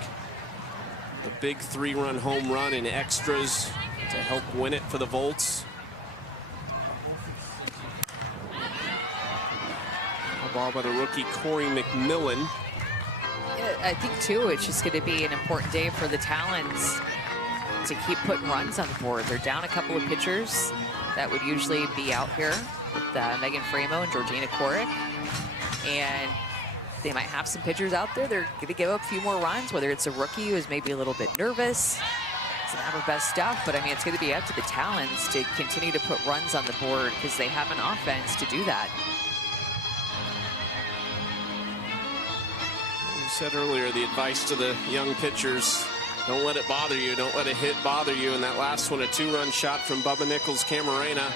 the big 3-run home run in extras to help win it for the Volts. A ball by the rookie Corey McMillan. I think, too, it's just going to be an important day for the Talons to keep putting runs on the board. They're down a couple of pitchers that would usually be out here with Megan Framo and Georgina Korick. And they might have some pitchers out there. They're going to give up a few more runs, whether it's a rookie who is maybe a little bit nervous, doesn't have her best stuff. But, I mean, it's going to be up to the Talons to continue to put runs on the board because they have an offense to do that. You said earlier, the advice to the young pitchers, don't let it bother you. Don't let a hit bother you. And that last one, a 2-run shot from Bubba Nichols-Camarena.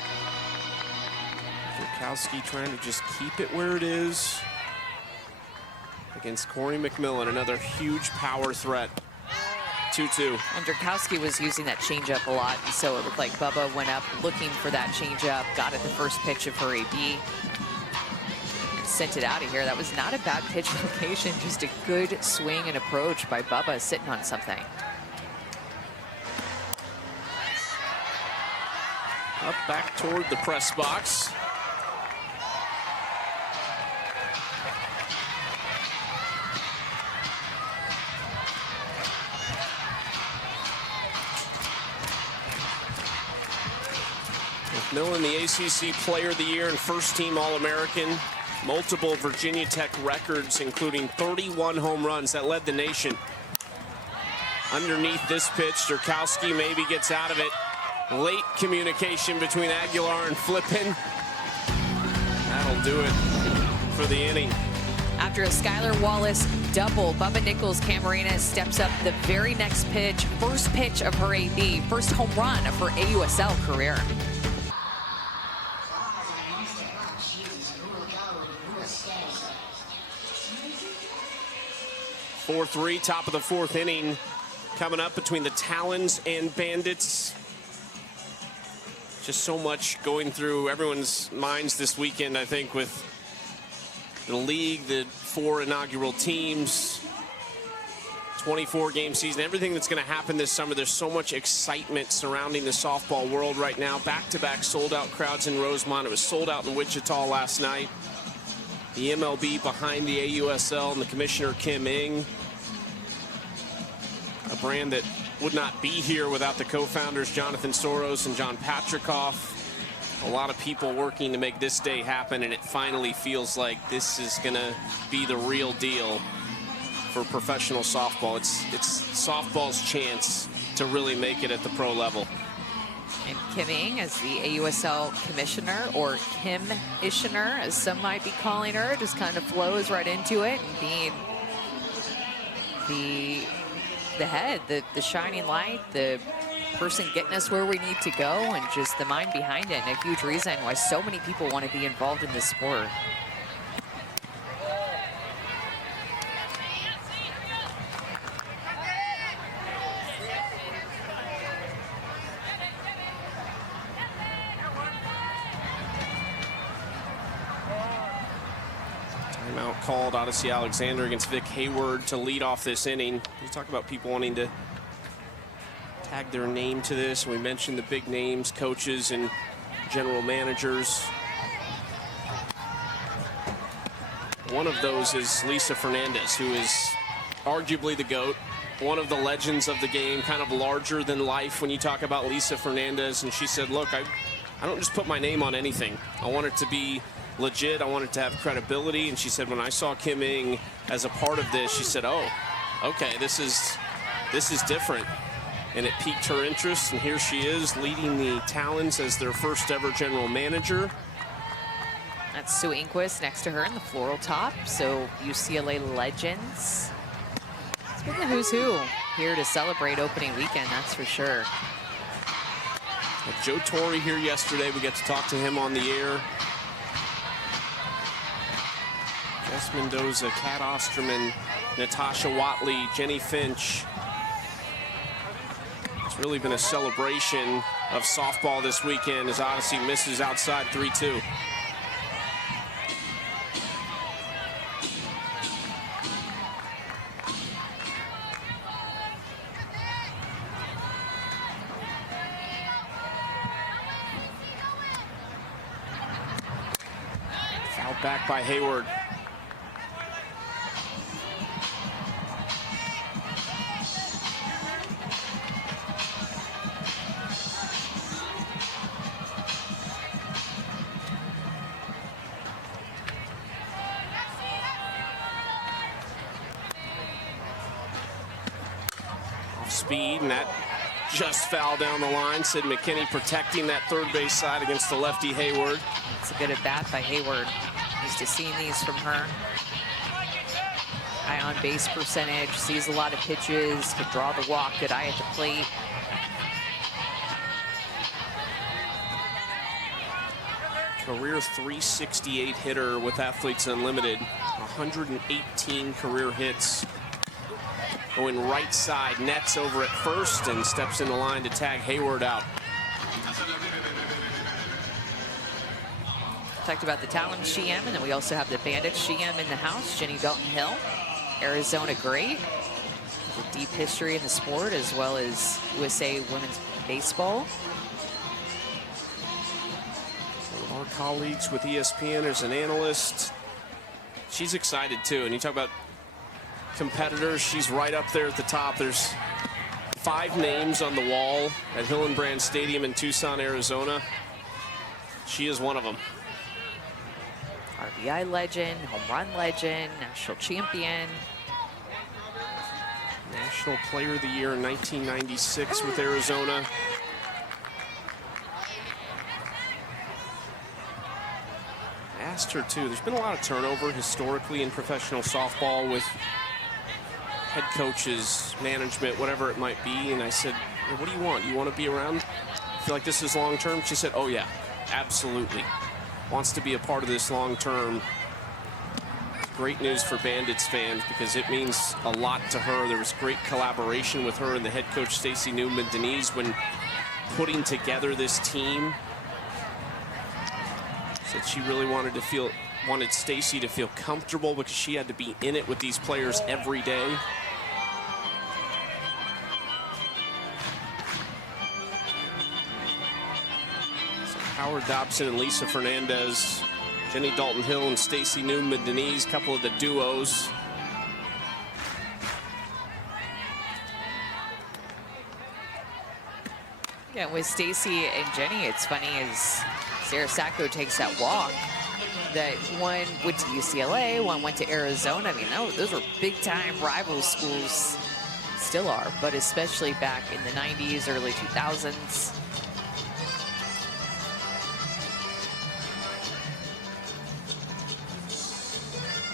Derkowski trying to just keep it where it is against Corey McMillan, another huge power threat. 2-2. And Derkowski was using that changeup a lot, and so it looked like Bubba went up looking for that changeup, got it the first pitch of her AB, and sent it out of here. That was not a bad pitch location, just a good swing and approach by Bubba sitting on something. Up back toward the press box. McMillan, the ACC Player of the Year and first-team All-American. Multiple Virginia Tech records, including 31 home runs that led the nation. Underneath this pitch, Derkowski maybe gets out of it. Late communication between Aguilar and Flippen. That'll do it for the inning. After a Skylar Wallace double, Bubba Nichols-Camarena steps up the very next pitch, first pitch of her AB, first home run of her AUSL career. 4-3, top of the 4th inning coming up between the Talons and Bandits. Just so much going through everyone's minds this weekend, I think, with the league, the 4 inaugural teams, 24-game season, everything that's going to happen this summer. There's so much excitement surrounding the softball world right now. Back-to-back sold-out crowds in Rosemont. It was sold out in Wichita last night. The MLB behind the AUSL and the commissioner, Kim Ng. A brand that would not be here without the co-founders, Jonathan Soros and John Patrikoff. A lot of people working to make this day happen, and it finally feels like this is going to be the real deal for professional softball. It's softball's chance to really make it at the pro level. And Kim Ng as the AUSL commissioner, or Kim-ishioner, as some might be calling her, just kind of flows right into it and being the head, the shining light, the person getting us where we need to go, and just the mind behind it, and a huge reason why so many people want to be involved in this sport. Timeout called. Odyssey Alexander against Vic Hayward to lead off this inning. We talk about people wanting to tag their name to this. We mentioned the big names, coaches and general managers. One of those is Lisa Fernandez, who is arguably the GOAT, one of the legends of the game, kind of larger than life when you talk about Lisa Fernandez. And she said, look, I don't just put my name on anything. I want it to be legit. I want it to have credibility. And she said, when I saw Kim Ng as a part of this, she said, oh, okay, this is different. And it piqued her interest, and here she is leading the Talons as their first ever general manager. That's Sue Inquist next to her in the floral top. So UCLA legends. It's been the who's who here to celebrate opening weekend, that's for sure. With Joe Torre here yesterday, we get to talk to him on the air. Jess Mendoza, Kat Osterman, Natasha Watley, Jenny Finch. It's really been a celebration of softball this weekend as Odyssey misses outside 3-2. Fouled back by Hayward. Speed, and that just fouled down the line. Sid McKinney protecting that third base side against the lefty Hayward. It's a good at bat by Hayward. Used to seeing these from her. High on base percentage, sees a lot of pitches, can draw the walk, good eye at the plate. Career 368 hitter with Athletes Unlimited. 118 career hits. Going right side, Netz over at first and steps in the line to tag Hayward out. Talked about the Talons GM, and then we also have the Bandits GM in the house, Jenny Dalton-Hill. Arizona great, with deep history in the sport, as well as USA Women's Baseball. One of our colleagues with ESPN as an analyst. She's excited too, and you talk about competitors, she's right up there at the top. There's 5 names on the wall at Hillenbrand Stadium in Tucson, Arizona. She is one of them. RBI legend, home run legend, national champion. National Player of the Year in 1996 with Arizona. Asked her too, there's been a lot of turnover historically in professional softball with head coaches, management, whatever it might be. And I said, well, what do you want? Do you want to be around? Feel like this is long term? She said, oh yeah, absolutely. Wants to be a part of this long term. Great news for Bandits fans because it means a lot to her. There was great collaboration with her and the head coach, Stacy Newman-Denise, when putting together this team. Said she really wanted Stacy to feel comfortable because she had to be in it with these players every day. So Howard Dobson and Lisa Fernandez, Jenny Dalton-Hill and Stacy Newman-Denise, couple of the duos. Yeah, with Stacy and Jenny, it's funny as Sarah Sacco takes that walk, that one went to UCLA, one went to Arizona. I mean, those were big-time rival schools, still are, but especially back in the 90s, early 2000s.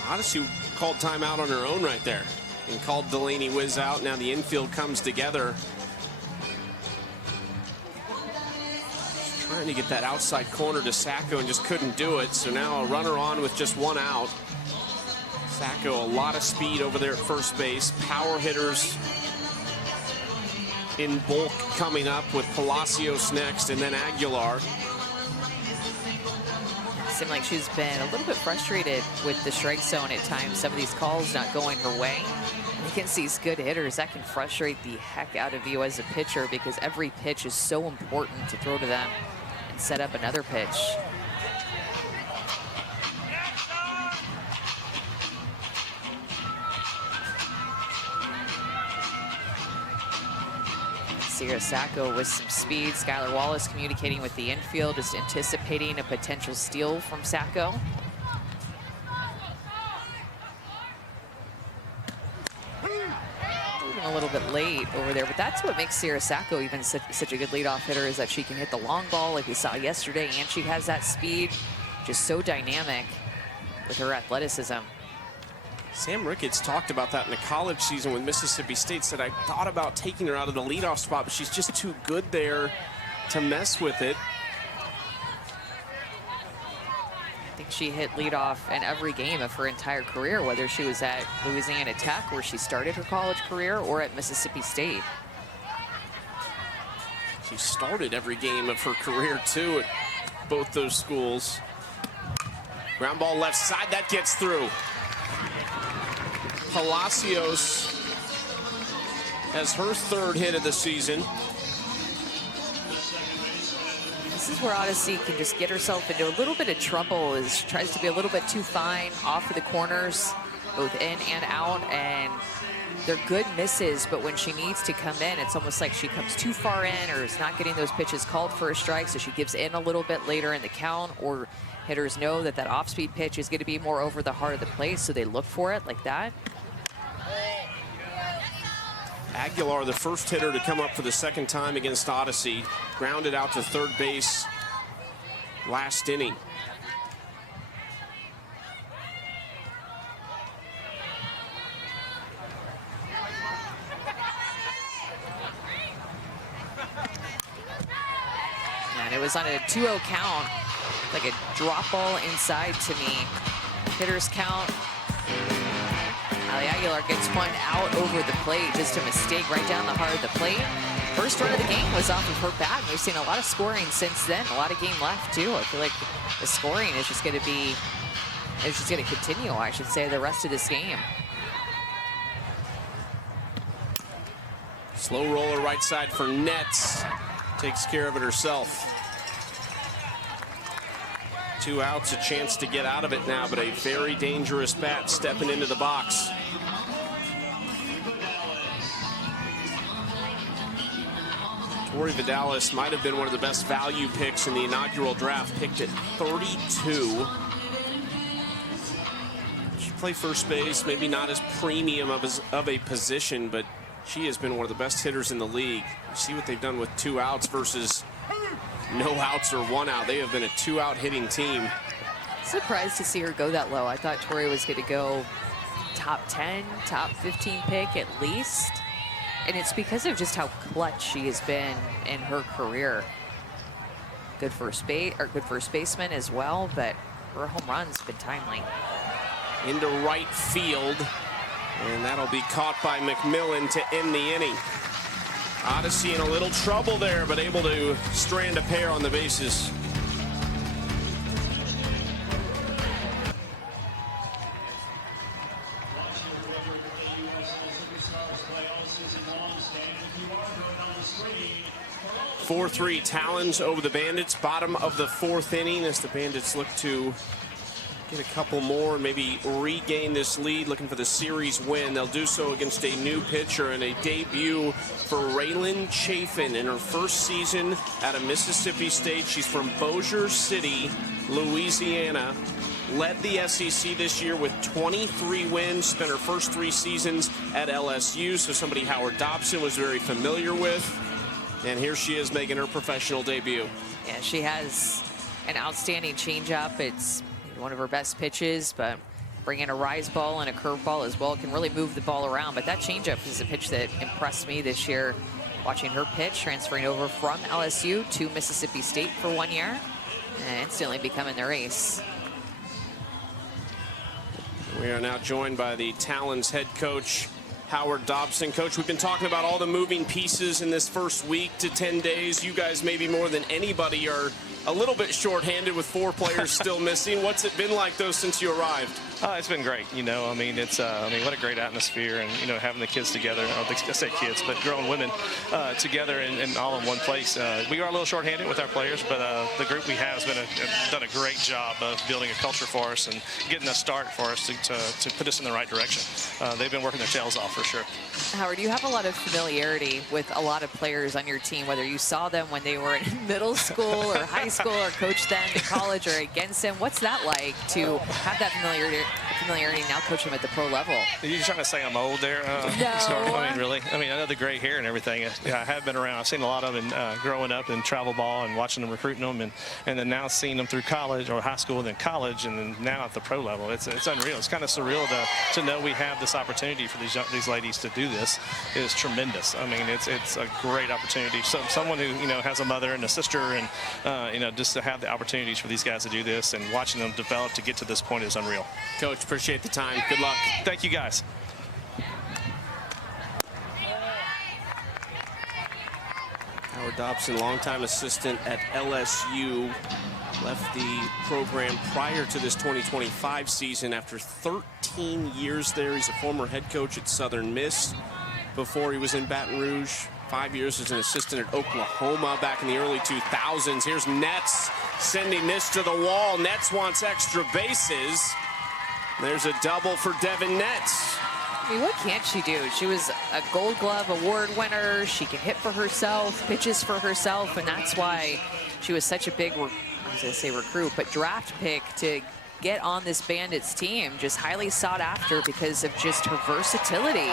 Odyssey called timeout on her own right there and called Delaney Wiz out. Now the infield comes together. Trying to get that outside corner to Sacco and just couldn't do it. So now a runner on with just 1 out. Sacco, a lot of speed over there at first base. Power hitters in bulk coming up with Palacios next and then Aguilar. Seemed like she's been a little bit frustrated with the strike zone at times. Some of these calls not going her way. And against these good hitters, that can frustrate the heck out of you as a pitcher because every pitch is so important to throw to them and set up another pitch. Sarah Sacco with some speed. Skylar Wallace communicating with the infield, just anticipating a potential steal from Sacco. Even a little bit late over there, but that's what makes Sarah Sacco even such a good leadoff hitter, is that she can hit the long ball like we saw yesterday, and she has that speed, just so dynamic with her athleticism. Sam Ricketts talked about that in the college season with Mississippi State, said I thought about taking her out of the leadoff spot, but she's just too good there to mess with it. I think she hit leadoff in every game of her entire career, whether she was at Louisiana Tech, where she started her college career, or at Mississippi State. She started every game of her career, too, at both those schools. Ground ball left side, that gets through. Palacios has her 3rd hit of the season. This is where Odyssey can just get herself into a little bit of trouble, as she tries to be a little bit too fine off of the corners, both in and out, and they're good misses, but when she needs to come in, it's almost like she comes too far in or is not getting those pitches called for a strike, so she gives in a little bit later in the count, or hitters know that that off-speed pitch is going to be more over the heart of the plate, so they look for it like that. Aguilar, the first hitter to come up for the 2nd time against Odyssey, grounded out to 3rd base last inning. And it was on a 2-0 count, like a drop ball inside to me. Hitters count. Aguilar gets one out over the plate, just a mistake right down the heart of the plate. First run of the game was off of her bat, and we've seen a lot of scoring since then. A lot of game left too. I feel like the scoring is just going to be, it's just going to continue, I should say, the rest of this game. Slow roller right side for Netz. Takes care of it herself. 2 outs, a chance to get out of it now, but a very dangerous bat stepping into the box. Tori Vidales might have been one of the best value picks in the inaugural draft, picked at 32. She played first base, maybe not as premium of a position, but she has been one of the best hitters in the league. You see what they've done with 2 outs versus no outs or 1 out. They have been a 2-out hitting team. Surprised to see her go that low. I thought Tori was going to go top 10, top 15 pick at least. And it's because of just how clutch she has been in her career. Good first baseman as well, but her home run's been timely. Into right field, and that'll be caught by McMillan to end the inning. Odyssey in a little trouble there, but able to strand a pair on the bases. (4-3) Talons over the Bandits, bottom of the 4th inning, as the Bandits look to get a couple more and maybe regain this lead, looking for the series win. They'll do so against a new pitcher and a debut for Raylan Chaffin in her first season at a Mississippi State. She's from Bossier City, Louisiana. Led the SEC this year with 23 wins, spent her first 3 seasons at LSU, so somebody Howard Dobson was very familiar with. And here she is making her professional debut. Yeah, she has an outstanding changeup. It's one of her best pitches, but bringing a rise ball and a curveball as well can really move the ball around. But that changeup is a pitch that impressed me this year, watching her pitch, transferring over from LSU to Mississippi State for 1 year and instantly becoming their ace. We are now joined by the Talons head coach, Howard Dobson. Coach, we've been talking about all the moving pieces in this first week to 10 days. You guys, maybe more than anybody, are a little bit shorthanded with 4 players still missing. What's it been like, though, since you arrived? It's been great. You know, I mean, it's what a great atmosphere, and you know, having the kids together. I don't think I say kids, but grown women together and all in one place. We are a little shorthanded with our players, but the group we have has done a great job of building a culture for us and getting a start for us to put us in the right direction. They've been working their tails off for sure. Howard, you have a lot of familiarity with a lot of players on your team, whether you saw them when they were in middle school or high school or coached them in college or against them. What's that like to have that familiarity now, coach them at the pro level? Are you trying to say I'm old there? No. I mean, really? I mean, I know the gray hair and everything. Yeah, I have been around. I've seen a lot of them growing up in travel ball and watching them, recruiting them, and then now seeing them through college or high school, then college, and then now at the pro level. It's unreal. It's kind of surreal to know we have this opportunity for these ladies to do this. It is tremendous. I mean, it's a great opportunity. So someone who has a mother and a sister and know, just to have the opportunities for these guys to do this and watching them develop to get to this point is unreal. Coach, appreciate the time. Good luck. Thank you, guys. Howard Dobson, longtime assistant at LSU, left the program prior to this 2025 season after 13 years there. He's a former head coach at Southern Miss before he was in Baton Rouge. 5 years as an assistant at Oklahoma back in the early 2000s. Here's Netz sending this to the wall. Netz wants extra bases. There's a double for Devin Netz. I mean, what can't she do? She was a Gold Glove award winner. She can hit for herself, pitches for herself, and that's why she was such a big, I was going to say recruit, but draft pick to get on this Bandits team. Just highly sought after because of just her versatility.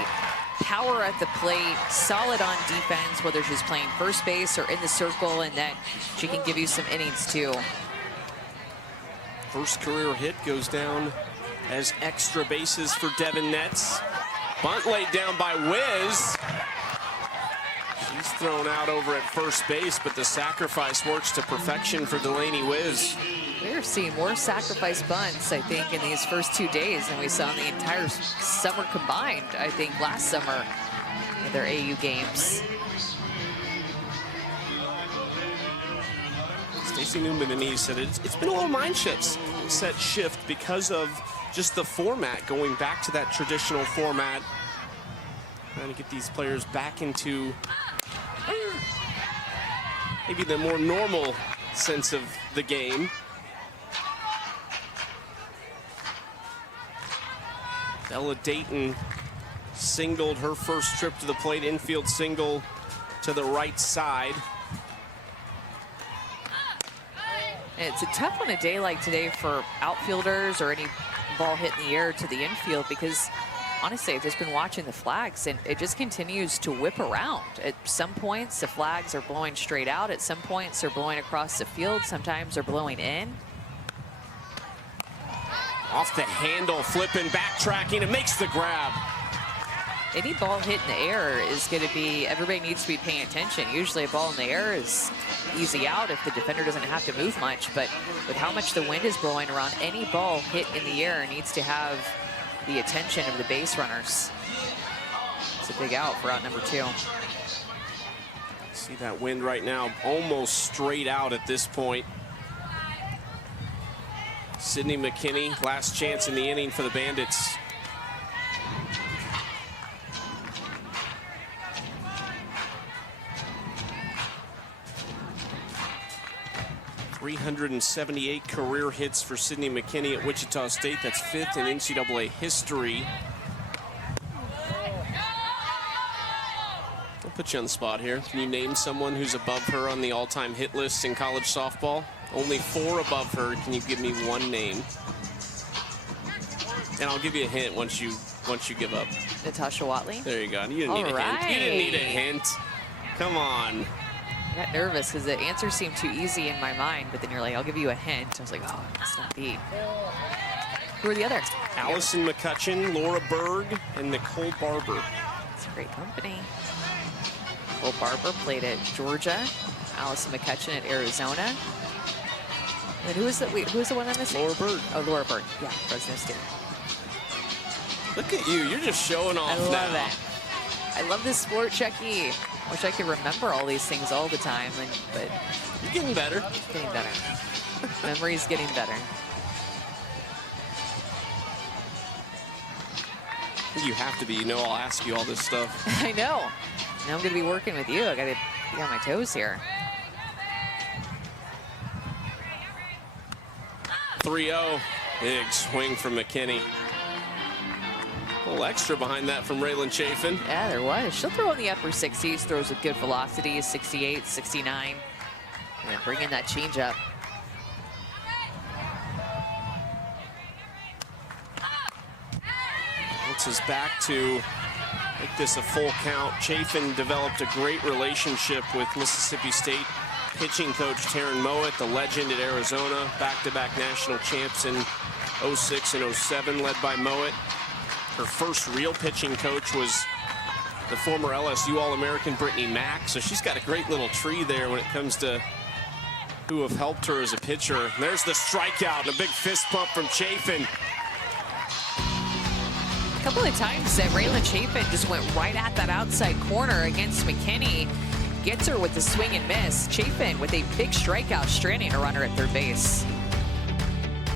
Power at the plate, solid on defense, whether she's playing first base or in the circle, and that she can give you some innings too. First career hit goes down as extra bases for Devin Netz. Bunt laid down by Wiz. She's thrown out over at first base, but the sacrifice works to perfection for Delaney Wiz. We're seeing more sacrifice bunts, I think, in these first 2 days than we saw in the entire summer combined, I think, last summer in their AU games. Stacey Newman-Denise said it's been a little mindset shift because of just the format, going back to that traditional format. Trying to get these players back into maybe the more normal sense of the game. Ella Dayton singled her first trip to the plate, infield single to the right side. And it's a tough on a day like today for outfielders or any ball hit in the air to the infield because honestly, I've just been watching the flags and it just continues to whip around. At some points, the flags are blowing straight out. At some points, they're blowing across the field. Sometimes they're blowing in. Off the handle, Flippen, backtracking, and makes the grab. Any ball hit in the air is going to be, everybody needs to be paying attention. Usually a ball in the air is easy out if the defender doesn't have to move much, but with how much the wind is blowing around, any ball hit in the air needs to have the attention of the base runners. It's a big out for out number 2. See that wind right now, almost straight out at this point. Sydney McKinney, last chance in the inning for the Bandits. .378 career hits for Sydney McKinney at Wichita State. That's 5th in NCAA history. I'll put you on the spot here. Can you name someone who's above her on the all-time hit list in college softball? Only 4 above her. Can you give me one name? And I'll give you a hint once you give up. Natasha Watley. There you go. You didn't need a hint. You didn't need a hint. Come on. I got nervous because the answer seemed too easy in my mind, but then you're like, I'll give you a hint. I was like, oh, it's not the. Who are the others? Allison McCutcheon, Laura Berg, and Nicole Barber. It's a great company. Nicole Barber played at Georgia. Allison McCutcheon at Arizona. And who was the one on this? Laura Berg. Oh, Laura Berg. Yeah, Fresno State. Look at you. You're just showing off now. I love it. I love this sport, Chucky. Wish I could remember all these things all the time, but you're getting better. Getting better. Memory's getting better. You have to be. You know, I'll ask you all this stuff. I know. Now I'm going to be working with you. I got to be on my toes here. 3-0. Big swing from McKinney. A little extra behind that from Raylan Chaffin. Yeah, there was. She'll throw in the upper 60s, throws with good velocity, 68, 69. And then bring in that changeup. Bounces back to make this a full count. Chaffin developed a great relationship with Mississippi State pitching coach Taryn Mowat, the legend at Arizona, back-to-back national champs in 06 and 07, led by Mowat. Her first real pitching coach was the former LSU All-American Brittany Mack, so she's got a great little tree there when it comes to who have helped her as a pitcher. There's the strikeout, a big fist pump from Chaffin. A couple of times that Raylan Chaffin just went right at that outside corner against McKinney. Gets her with the swing and miss. Chaffin with a big strikeout, stranding a runner at third base.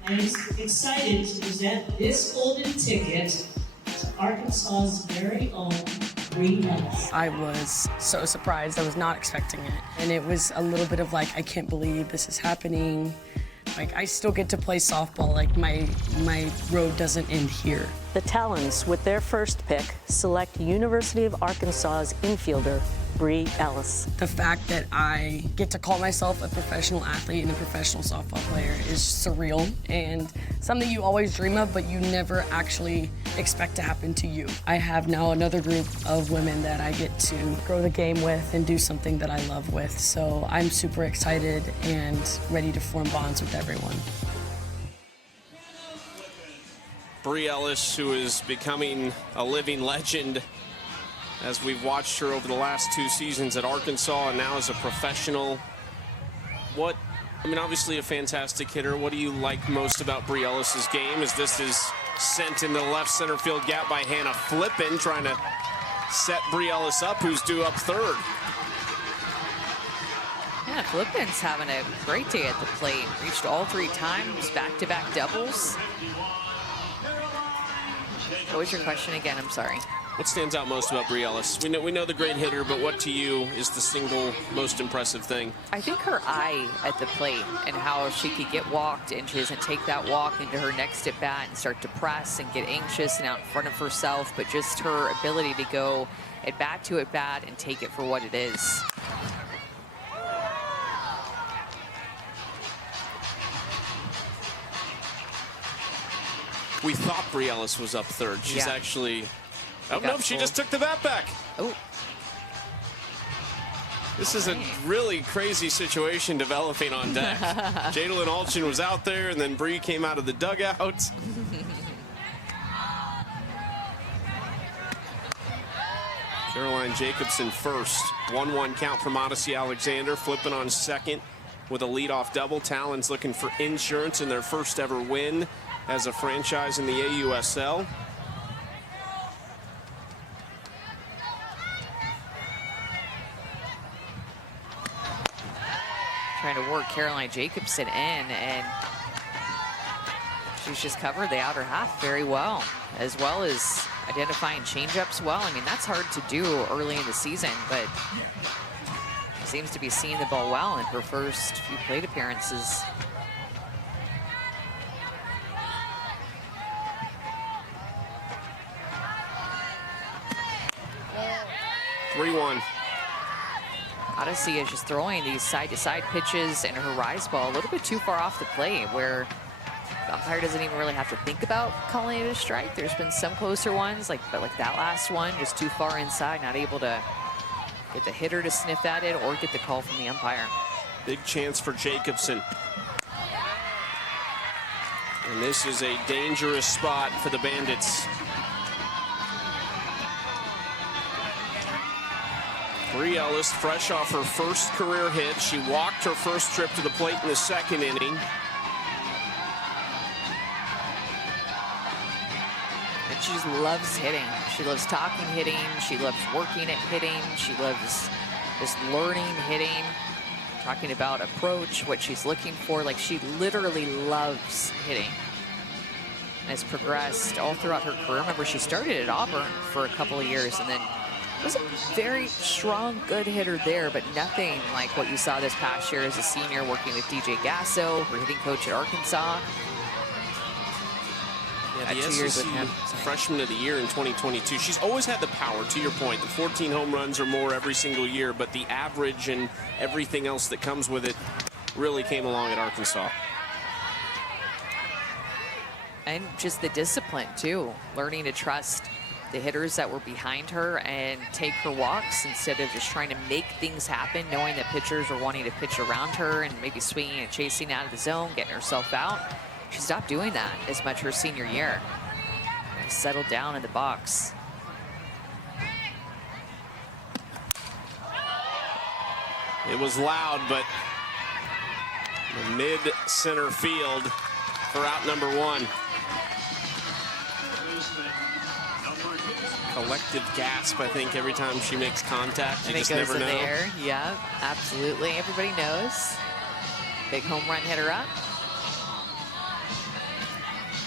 I'm excited to present this golden ticket to Arkansas's very own Bri Ellis. I was so surprised. I was not expecting it. And it was a little bit of like, I can't believe this is happening. Like, I still get to play softball. Like, my road doesn't end here. The Talons, with their first pick, select University of Arkansas's infielder, Bri Ellis. The fact that I get to call myself a professional athlete and a professional softball player is surreal and something you always dream of, but you never actually expect to happen to you. I have now another group of women that I get to grow the game with and do something that I love with. So I'm super excited and ready to form bonds with everyone. Bri Ellis, who is becoming a living legend as we've watched her over the last 2 seasons at Arkansas and now as a professional. Obviously a fantastic hitter. What do you like most about Bri Ellis's game? As this is sent in the left center field gap by Hannah Flippen, trying to set Bri Ellis up, who's due up third. Yeah, Flippen's having a great day at the plate. Reached all 3 times, back-to-back doubles. What was your question again? I'm sorry. What stands out most about Bri Ellis? We know the great hitter, but what to you is the single most impressive thing? I think her eye at the plate and how she could get walked and she doesn't take that walk into her next at bat and start to press and get anxious and out in front of herself, but just her ability to go at bat to at bat and take it for what it is. We thought Bri Ellis was up third. She's actually... Oh, no, she just took the bat back. Oh. This is a really crazy situation developing on deck. Jadalyn Alchin was out there, and then Bri came out of the dugout. Caroline Jacobsen first. 1-1 count from Odyssey Alexander. Flippen on second with a leadoff double. Talons looking for insurance in their first ever win as a franchise in the AUSL. Trying to work Caroline Jacobsen in, and she's just covered the outer half very well as identifying changeups well. I mean, that's hard to do early in the season, but seems to be seeing the ball well in her first few plate appearances. Odyssey is just throwing these side-to-side pitches and her rise ball a little bit too far off the plate, where the umpire doesn't even really have to think about calling it a strike. There's been some closer ones, but that last one, just too far inside, not able to get the hitter to sniff at it or get the call from the umpire. Big chance for Jacobsen. And this is a dangerous spot for the Bandits. Bri Ellis, fresh off her first career hit. She walked her first trip to the plate in the second inning. And she just loves hitting. She loves talking hitting. She loves working at hitting. She loves just learning hitting, talking about approach, what she's looking for. Like, she literally loves hitting. And has progressed all throughout her career. Remember, she started at Auburn for a couple of years and then was a very strong, good hitter there, but nothing like what you saw this past year as a senior working with DJ Gasso, her hitting coach at Arkansas. Yeah, the 2 years with him. Freshman of the year in 2022. She's always had the power, to your point. The 14 home runs or more every single year, but the average and everything else that comes with it really came along at Arkansas. And just the discipline, too. Learning to trust the hitters that were behind her and take her walks instead of just trying to make things happen, knowing that pitchers are wanting to pitch around her and maybe swinging and chasing out of the zone, getting herself out. She stopped doing that as much her senior year. Settled down in the box. It was loud, but Mid-center field for out number 1. Collective gasp, I think, every time she makes contact. You just never know. There. Yeah, absolutely. Everybody knows. Big home run hitter up.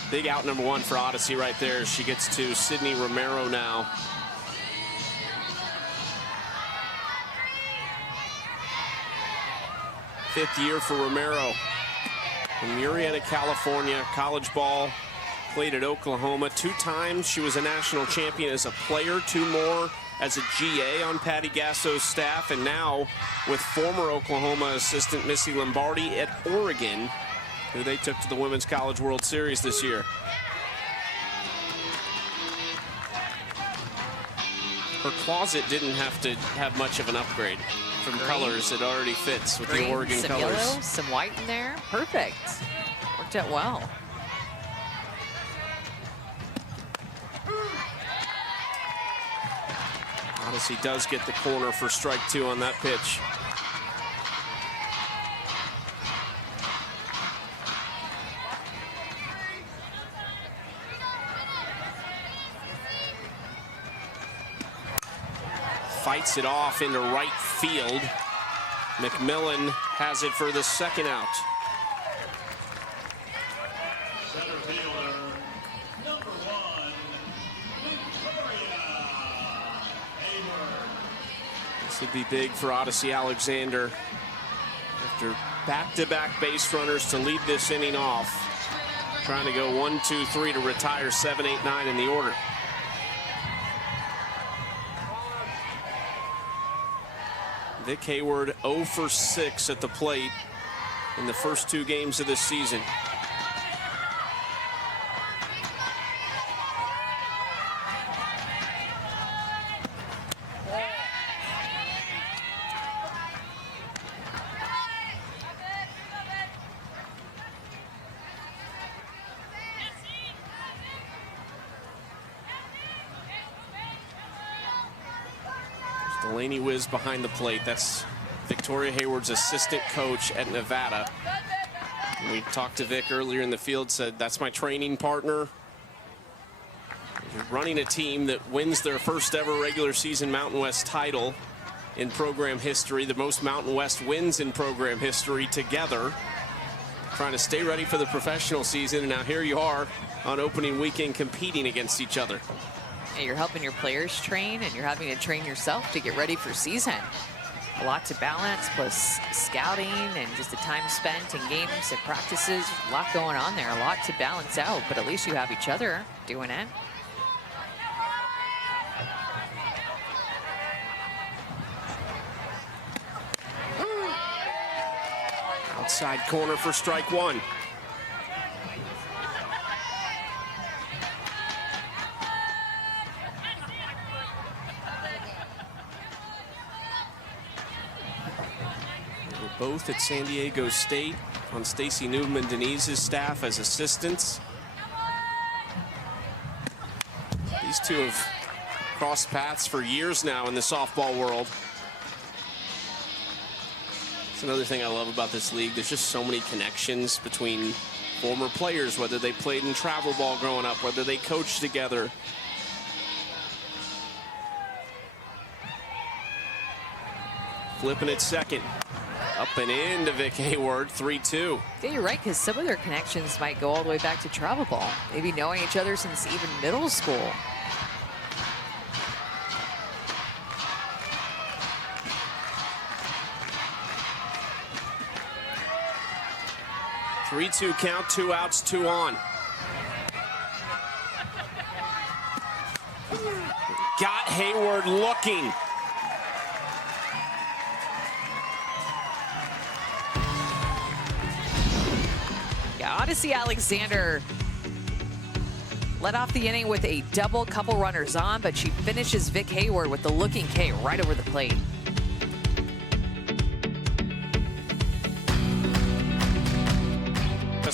Big out number 1 for Odyssey right there. She gets to Sydney Romero now. Fifth year for Romero. From Murrieta, California, college ball. Played at Oklahoma 2 times. She was a national champion as a player, 2 more as a GA on Patty Gasso's staff, and now with former Oklahoma assistant Missy Lombardi at Oregon, who they took to the Women's College World Series this year. Her closet didn't have to have much of an upgrade from Green. Colors. It already fits with Green, the Oregon some colors. Yellow, some white in there. Perfect. Worked out well. Odyssey does get the corner for strike 2 on that pitch. Fights it off into right field. McMillan has it for the second out. This would be big for Odyssey Alexander. After back-to-back base runners to lead this inning off. Trying to go 1, 2, 3 to retire 7, 8, 9 in the order. Vic Hayward 0 for 6 at the plate in the first 2 games of this season. Delaney Wiz behind the plate. That's Victoria Hayward's assistant coach at Nevada. And we talked to Vic earlier in the field, said, that's my training partner. You're running a team that wins their first ever regular season Mountain West title in program history, the most Mountain West wins in program history together. Trying to stay ready for the professional season, and now here you are on opening weekend competing against each other. You're helping your players train, and you're having to train yourself to get ready for season. A lot to balance, plus scouting and just the time spent in games and practices. A lot going on there, a lot to balance out, but at least you have each other doing it. Outside corner for strike 1. Both at San Diego State on Stacy Newman-Denise's staff as assistants. These two have crossed paths for years now in the softball world. That's another thing I love about this league. There's just so many connections between former players, whether they played in travel ball growing up, whether they coached together. Flippen at second. Up and in to Vic Hayward, 3-2. Yeah, you're right, because some of their connections might go all the way back to travel ball. Maybe knowing each other since even middle school. Three-two count, 2 outs, 2 on. Got Hayward looking. Odyssey Alexander led off the inning with a double, couple runners on, but she finishes Vic Hayward with the looking K right over the plate.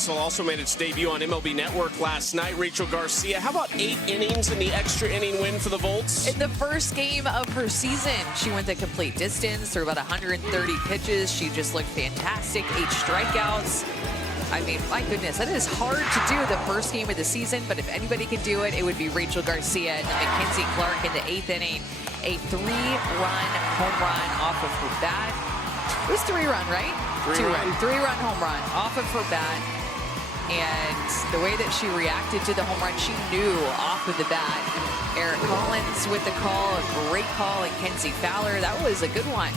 Coffel also made its debut on MLB Network last night. Rachel Garcia, how about 8 innings in the extra inning win for the Volts? In the first game of her season, she went the complete distance through about 130 pitches. She just looked fantastic. 8 strikeouts. I mean, my goodness, that is hard to do the first game of the season, but if anybody could do it, it would be Rachel Garcia. And Mackenzie Clark in the 8th inning, a 3-run home run off of her bat. It was 3-run, right? 3-run home run off of her bat. And the way that she reacted to the home run, she knew off of the bat. Erin Collins with the call, a great call, and Kenzie Fowler. That was a good one.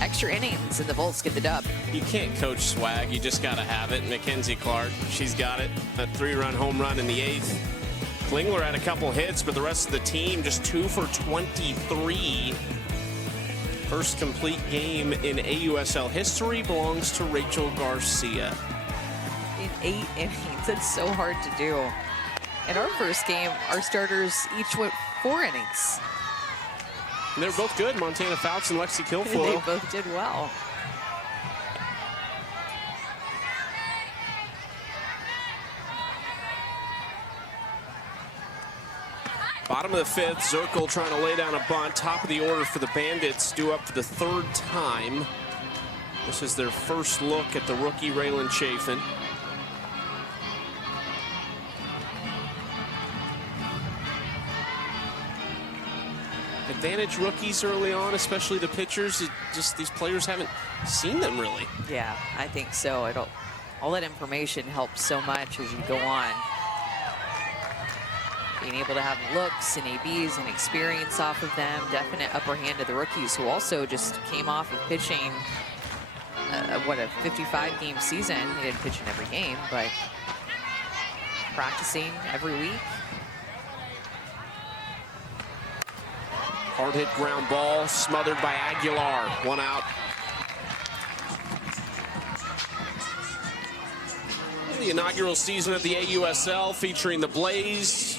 Extra innings, and the Volts get the dub. You can't coach swag. You just got to have it. Mackenzie Clark, she's got it. A 3-run home run in the 8th. Klingler had a couple hits, but the rest of the team just 2 for 23. First complete game in AUSL history belongs to Rachel Garcia. In 8 innings, that's so hard to do. In our first game, our starters each went 4 innings. And they're both good, Montana Fouts and Lexi Kilfoyle. They both did well. Bottom of the 5th, Zerkle trying to lay down a bunt. Top of the order for the Bandits, due up for the 3rd time. This is their first look at the rookie Raylan Chaffin. Advantage rookies early on, especially the pitchers. Just these players haven't seen them really. Yeah, I think so. All that information helps so much as you go on. Being able to have looks and ABs and experience off of them, definite upper hand to the rookies who also just came off of pitching, a 55-game season. They didn't pitch in every game, but practicing every week. Hard hit ground ball, smothered by Aguilar. 1 out. The inaugural season of the AUSL featuring the Blaze,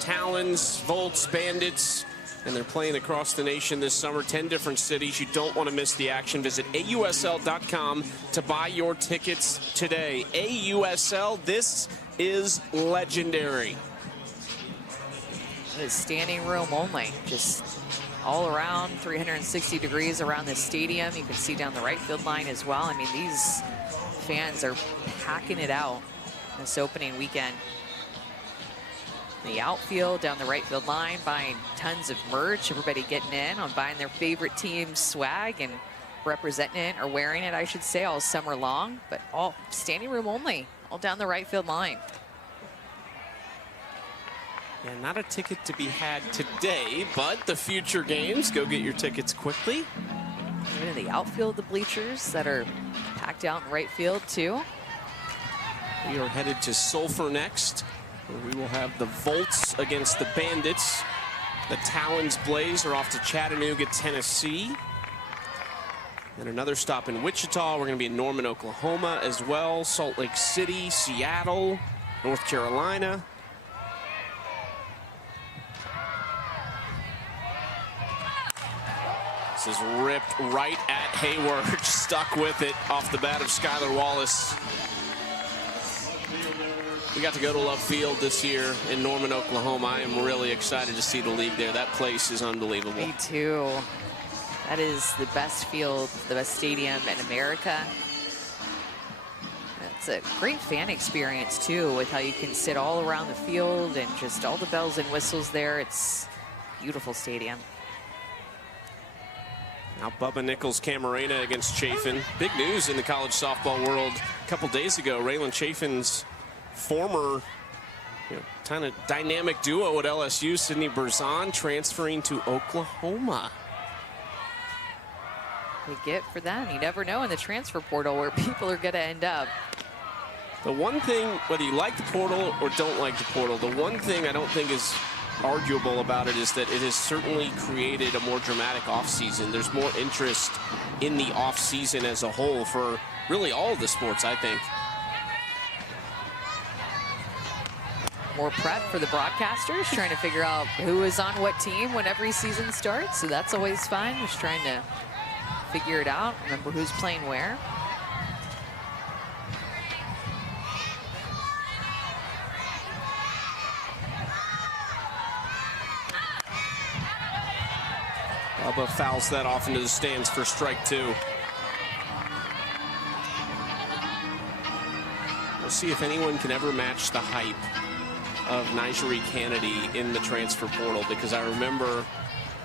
Talons, Volts, Bandits, and they're playing across the nation this summer. 10 different cities. You don't want to miss the action. Visit AUSL.com to buy your tickets today. AUSL, this is legendary. It is standing room only, just all around, 360 degrees around the stadium. You can see down the right field line as well. I mean, these fans are packing it out this opening weekend. The outfield, down the right field line, buying tons of merch. Everybody getting in on buying their favorite team's swag and representing it, or wearing it, I should say, all summer long. But all standing room only, all down the right field line. Yeah, not a ticket to be had today, but the future games, go get your tickets quickly. Even in the outfield, the bleachers that are packed out in right field too. We are headed to Sulphur next, where we will have the Volts against the Bandits. The Talons Blaze are off to Chattanooga, Tennessee. And another stop in Wichita. We're going to be in Norman, Oklahoma as well. Salt Lake City, Seattle, North Carolina. This is ripped right at Hayward. Stuck with it off the bat of Skylar Wallace. We got to go to Love Field this year in Norman, Oklahoma. I am really excited to see the league there. That place is unbelievable. Me too. That is the best field, the best stadium in America. It's a great fan experience too, with how you can sit all around the field and just all the bells and whistles there. It's a beautiful stadium. Now Bubba Nickles-Ca against Chaffin. Big news in the college softball world. A couple days ago, Raylan Chaffin's former kind of dynamic duo at LSU, Sydney Berzon, transferring to Oklahoma. They get for them. You never know in the transfer portal where people are going to end up. The one thing, whether you like the portal or don't like the portal, the one thing I don't think is arguable about it is that it has certainly created a more dramatic offseason. There's more interest in the offseason as a whole for really all of the sports, I think. More prep for the broadcasters, trying to figure out who is on what team when every season starts. So that's always fun, just trying to figure it out, remember who's playing where. Bubba fouls that off into the stands for strike 2. We'll see if anyone can ever match the hype of Nigeri Kennedy in the transfer portal, because I remember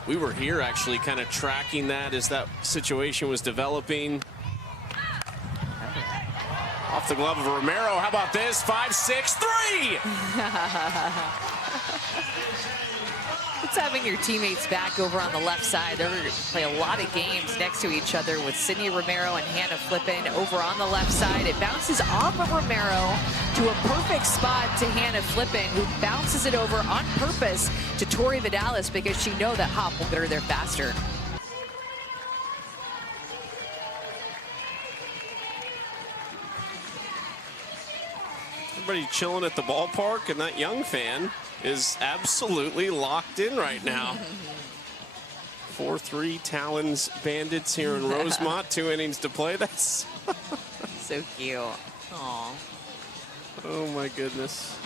we were here actually kind of tracking that as that situation was developing. Off the glove of Romero. How about this? 5-6-3! It's having your teammates back over on the left side. They're going to play a lot of games next to each other with Sydney Romero and Hannah Flippen over on the left side. It bounces off of Romero to a perfect spot to Hannah Flippen, who bounces it over on purpose to Tori Vidales because she knows that hop will get her there faster. Everybody chilling at the ballpark, and that young fan is absolutely locked in right now. 4-3 Talons Bandits here in Rosemont. 2 innings to play. That's so cute. Aww. Oh my goodness.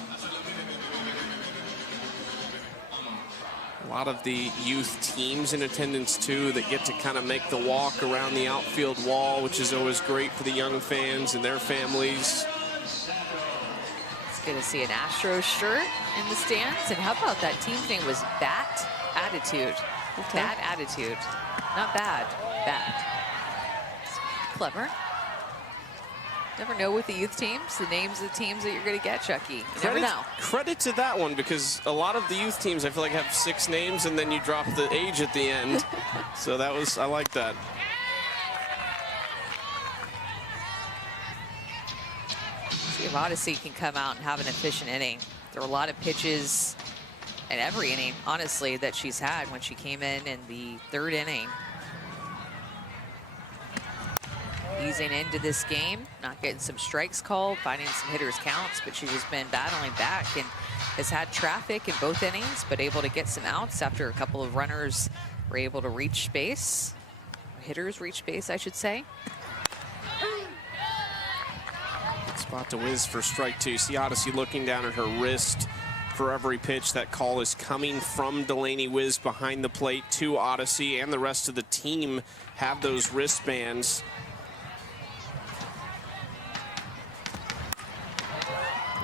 A lot of the youth teams in attendance too that get to kind of make the walk around the outfield wall, which is always great for the young fans and their families. Good to see an Astros shirt in the stands. And how about that team's name was Bat Attitude. Okay. Bad Attitude. Not bad. Bad. Clever. Never know with the youth teams, the names of the teams that you're going to get, Chucky. You never know. Credit to that one, because a lot of the youth teams I feel like have 6 names and then you drop the age at the end. So that was, I like that. If Odyssey can come out and have an efficient inning. There are a lot of pitches in every inning, honestly, that she's had when she came in the 3rd inning. Easing into this game, not getting some strikes called, finding some hitters counts, but she's just been battling back and has had traffic in both innings, but able to get some outs after a couple of runners were able to reach base. Hitters reach base, I should say. Spot to whiz for strike 2. See Odyssey looking down at her wrist for every pitch. That call is coming from Delaney Wiz behind the plate to Odyssey, and the rest of the team have those wristbands.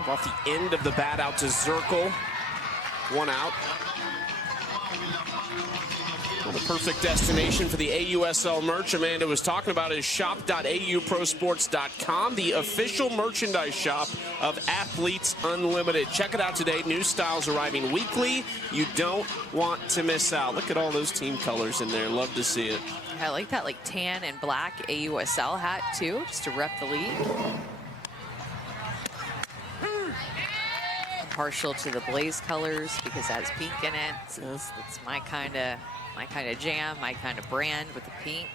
Off the end of the bat out to Zerkle. 1 out. Well, the perfect destination for the AUSL merch Amanda was talking about is shop.auprosports.com, the official merchandise shop of Athletes Unlimited. Check it out today. New styles arriving weekly. You don't want to miss out. Look at all those team colors in there. Love to see it. I like that tan and black AUSL hat too, just to rep the league. I'm partial to the Blaze colors because it has pink in it. So it's my kind of jam, my kind of brand with the pink.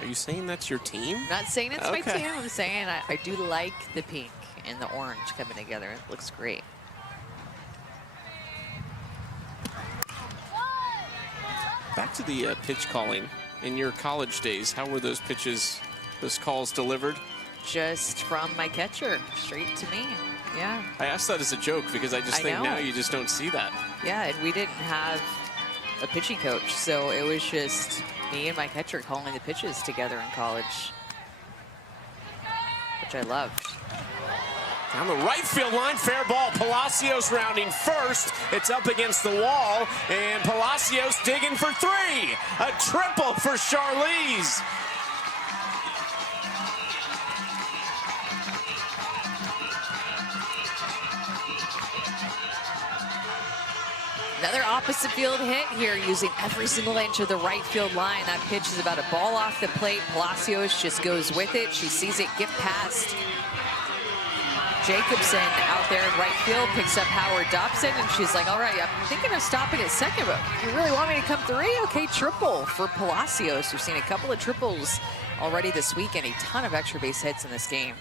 Are you saying that's your team? I'm not saying it's my team. I'm saying I do like the pink and the orange coming together. It looks great. Back to the pitch calling. In your college days, how were those pitches, those calls delivered? Just from my catcher, straight to me. Yeah. I asked that as a joke because I just think now you just don't see that. Yeah, and we didn't have a pitching coach, so it was just me and my catcher calling the pitches together in college, which I loved. Down the right field line, fair ball. Palacios rounding first. It's up against the wall, and Palacios digging for 3. A triple for Charlize. Another opposite field hit here, using every single inch of the right field line. That pitch is about a ball off the plate. Palacios just goes with it. She sees it get past Jacobsen out there in right field, picks up Howard Dobson, and she's like, all right, I'm thinking of stopping at second, but you really want me to come 3? Okay, triple for Palacios. We've seen a couple of triples already this week and a ton of extra base hits in this game.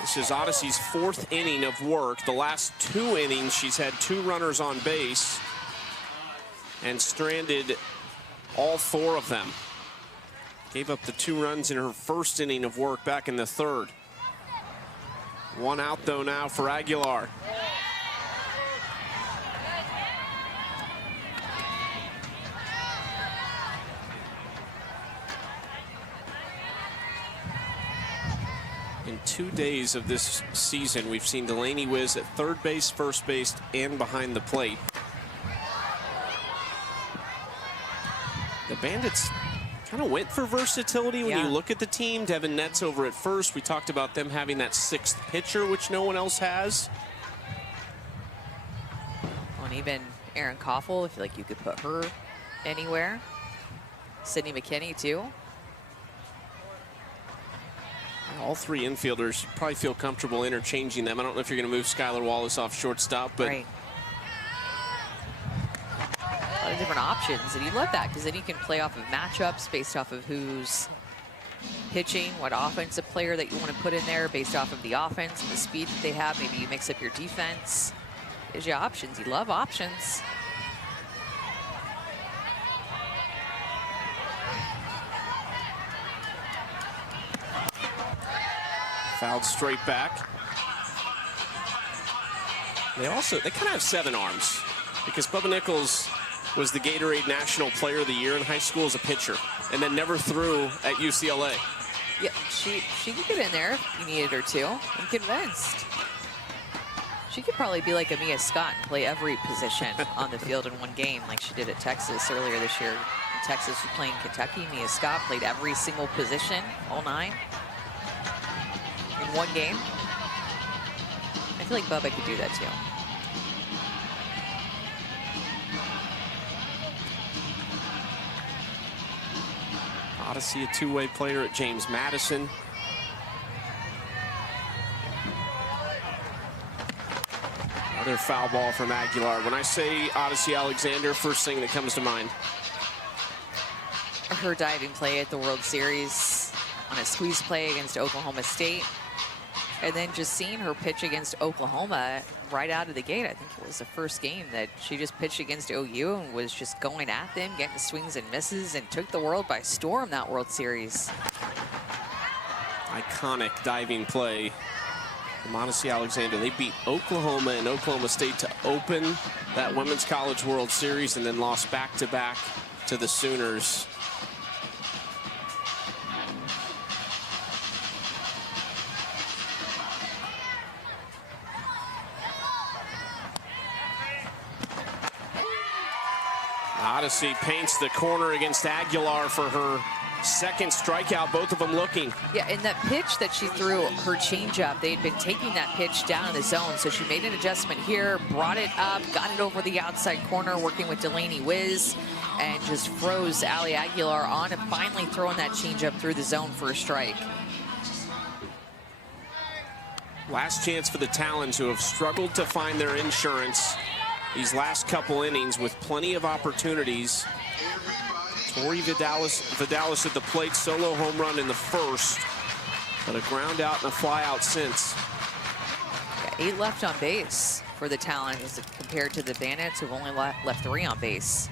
This is Odyssey's 4th inning of work. The last 2 innings, she's had 2 runners on base and stranded all 4 of them. Gave up the 2 runs in her 1st inning of work back in the 3rd. 1 out, though, now for Aguilar. In 2 days of this season, we've seen Delaney Wiz at third base, first base, and behind the plate. The Bandits kind of went for versatility when you look at the team. Devin Netz over at first. We talked about them having that sixth pitcher, which no one else has. And even Erin Coffel, I feel like you could put her anywhere. Sydney McKinney, too. All three infielders, you probably feel comfortable interchanging them. I don't know if you're going to move Skylar Wallace off shortstop, but right. A lot of different options, and you love that because then you can play off of matchups based off of who's pitching, what offensive player that you want to put in there based off of the offense and the speed that they have. Maybe you mix up your defense. Gives you options. You love options. Fouled straight back. They kind of have 7 arms because Bubba Nichols was the Gatorade National Player of the Year in high school as a pitcher and then never threw at UCLA. Yeah, she could get in there if you needed her to. I'm convinced. She could probably be like a Mia Scott and play every position on the field in one game like she did at Texas earlier this year. In Texas was playing Kentucky. Mia Scott played every single position, all 9. In one game. I feel like Bubba could do that too. Odyssey, a two-way player at James Madison. Another foul ball from Aguilar. When I say Odyssey Alexander, first thing that comes to mind. Her diving play at the World Series on a squeeze play against Oklahoma State. And then just seeing her pitch against Oklahoma right out of the gate. I think it was the first game that she just pitched against OU and was just going at them, getting swings and misses, and took the world by storm that World Series. Iconic diving play from Odyssey Alexander. They beat Oklahoma and Oklahoma State to open that Women's College World Series and then lost back-to-back to the Sooners. Odyssey paints the corner against Aguilar for her second strikeout, both of them looking. Yeah, and that pitch that she threw, her changeup, they had been taking that pitch down in the zone, so she made an adjustment here, brought it up, got it over the outside corner, working with Delaney Wiz, and just froze Ali Aguilar on and finally throwing that changeup through the zone for a strike. Last chance for the Talons, who have struggled to find their insurance these last couple innings with plenty of opportunities. Tori Vidales at the plate, solo home run in the first, but a ground out and a fly out since. Yeah, 8 left on base for the Talons compared to the Bandits, who've only left 3 on base.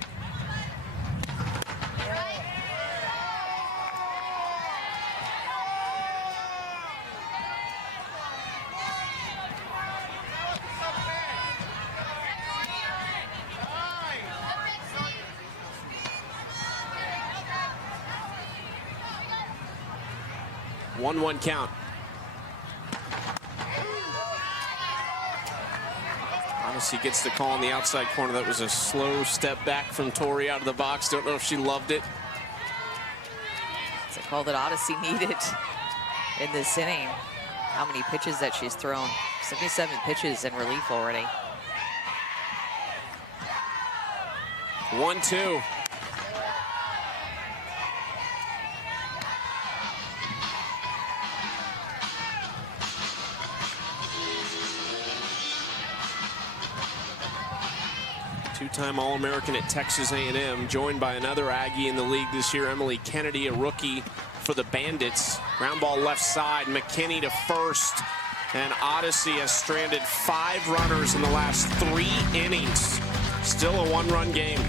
One count. Odyssey gets the call on the outside corner. That was a slow step back from Tori out of the box. Don't know if she loved it. It's a call that Odyssey needed in this inning. How many pitches that she's thrown? 77 pitches in relief already. 1-2. Two-time All-American at Texas A&M, joined by another Aggie in the league this year, Emily Kennedy, a rookie for the Bandits. Ground ball left side, McKinney to first, and Odyssey has stranded 5 runners in the last 3 innings. Still a 1-run game.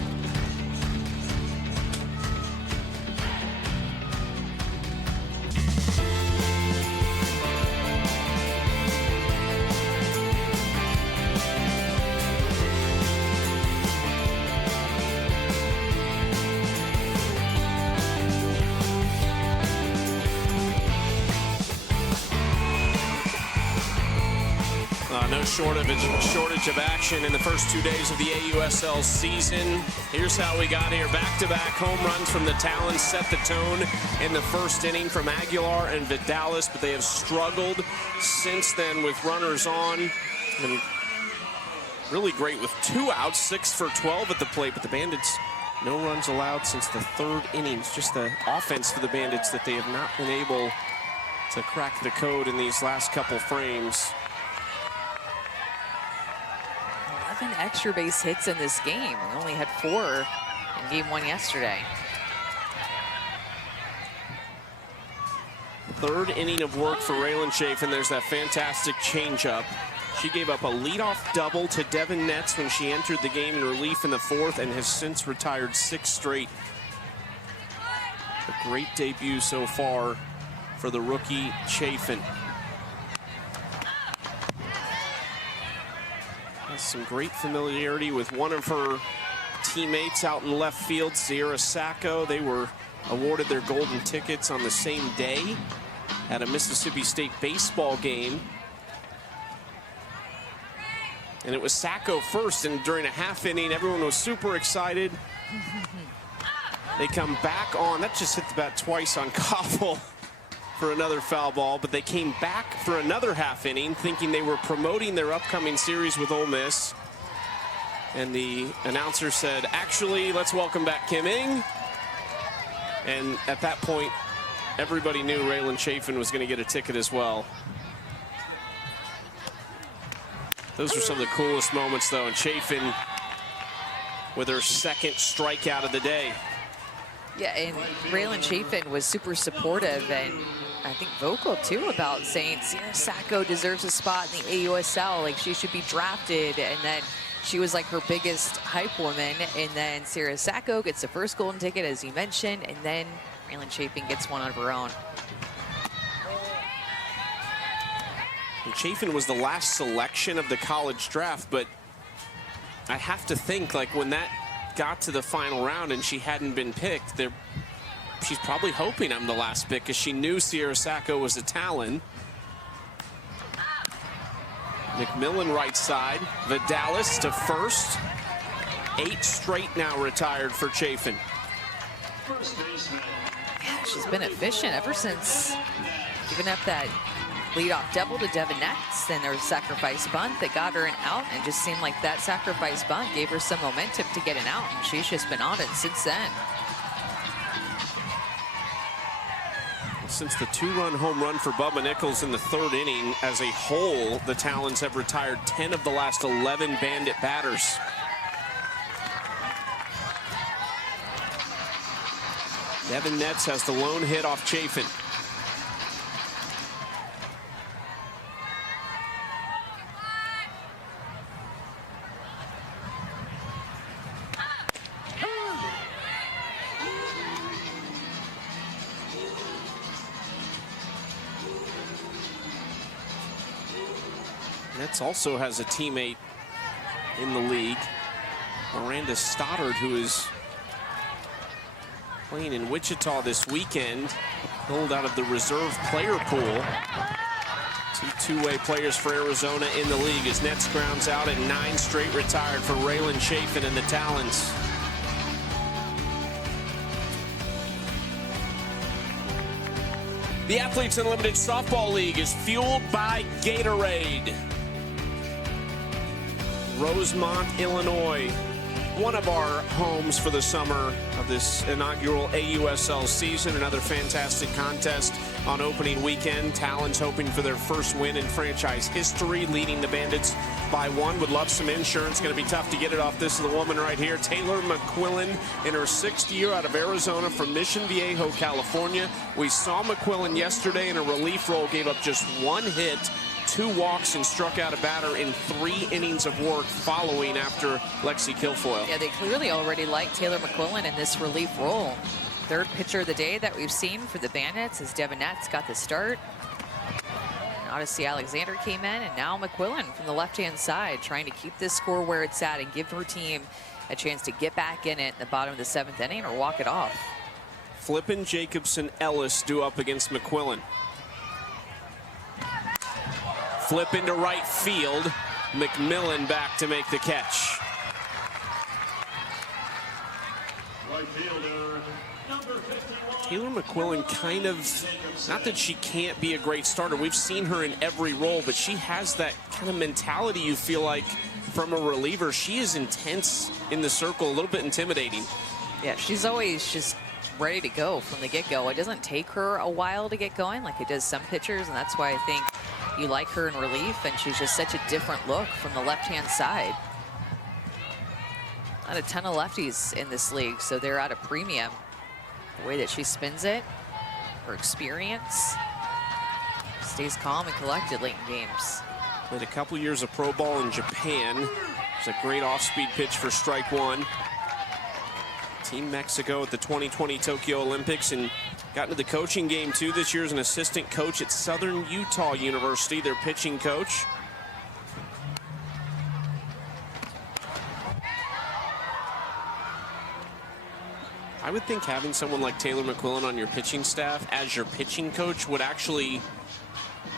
shortage of action in the first 2 days of the AUSL season. Here's how we got here. Back-to-back home runs from the Talons set the tone in the first inning from Aguilar and Vidales, but they have struggled since then with runners on. And really great with 2 outs, 6 for 12 at the plate, but the Bandits, no runs allowed since the 3rd inning. It's just the offense for the Bandits that they have not been able to crack the code in these last couple frames. 11 extra base hits in this game. We only had 4 in game 1 yesterday. 3rd inning of work for Raylan Chaffin. There's that fantastic changeup. She gave up a leadoff double to Devin Netz when she entered the game in relief in the 4th and has since retired 6 straight. A great debut so far for the rookie Chaffin. Has some great familiarity with one of her teammates out in left field, Sacco. They were awarded their golden tickets on the same day at a Mississippi State baseball game. And it was Sacco first, and during a half inning, everyone was super excited. They come back on. That just hit the bat twice on Coffel for another foul ball, but they came back for another half inning thinking they were promoting their upcoming series with Ole Miss. And the announcer said, actually, let's welcome back Kim Ng. And at that point, everybody knew Raylan Chaffin was going to get a ticket as well. Those were some of the coolest moments, though, and Chaffin with her 2nd strikeout of the day. Yeah, and Raylan Chaffin was super supportive and I think vocal, too, about saying Sacco deserves a spot in the AUSL. Like, she should be drafted. And then she was, like, her biggest hype woman. And then Sacco gets the first golden ticket, as you mentioned, and then Raylan Chaffin gets one of her own. And Chaffin was the last selection of the college draft, but I have to think, like, when that got to the final round and she hadn't been picked, she's probably hoping I'm the last pick because she knew Sacco was a Talon. McMillan right side, Vidales to first. 8 straight now retired for Chaffin. Yeah, she's been efficient ever since giving up that leadoff double to Devin Netz. Then there was a sacrifice bunt that got her an out, and just seemed like that sacrifice bunt gave her some momentum to get an out, and she's just been on it since then. Since the 2-run home run for Bubba Nichols in the 3rd inning, as a whole, the Talons have retired 10 of the last 11 Bandit batters. Devin Netz has the lone hit off Chaffin. Netz also has a teammate in the league, Miranda Stoddard, who is playing in Wichita this weekend, pulled out of the reserve player pool. 2 two-way players for Arizona in the league as Netz grounds out at 9 straight retired for Raylan Chaffin and the Talons. The Athletes Unlimited Softball League is fueled by Gatorade. Rosemont, Illinois, one of our homes for the summer of this inaugural AUSL season. Another fantastic contest on opening weekend. Talons hoping for their first win in franchise history, leading the Bandits by 1. Would love some insurance. Going to be tough to get it off. This is the woman right here, Taylor McQuillan, in her 6th year out of Arizona from Mission Viejo, California. We saw McQuillan yesterday in a relief role, gave up just 1 hit, 2 walks, and struck out a batter in 3 innings of work following after Lexi Kilfoyle. Yeah, they clearly already like Taylor McQuillan in this relief role. 3rd pitcher of the day that we've seen for the Bandits as Devin Netz got the start. Odyssey Alexander came in, and now McQuillan from the left-hand side trying to keep this score where it's at and give her team a chance to get back in it in the bottom of the 7th inning or walk it off. Flippen, Jacobsen, Ellis due up against McQuillan. Flip into right field. McMillan back to make the catch. Taylor McQuillan kind of, not that she can't be a great starter. We've seen her in every role, but she has that kind of mentality you feel like from a reliever. She is intense in the circle, a little bit intimidating. Yeah, she's always just ready to go from the get-go. It doesn't take her a while to get going like it does some pitchers, and that's why I think you like her in relief, and she's just such a different look from the left-hand side. Not a ton of lefties in this league, so they're at a premium. The way that she spins it, her experience, stays calm and collected late in games. Played a couple years of pro ball in Japan. It's a great off-speed pitch for strike one. Team Mexico at the 2020 Tokyo Olympics and got into the coaching game too this year as an assistant coach at Southern Utah University, their pitching coach. I would think having someone like Taylor McQuillan on your pitching staff as your pitching coach would actually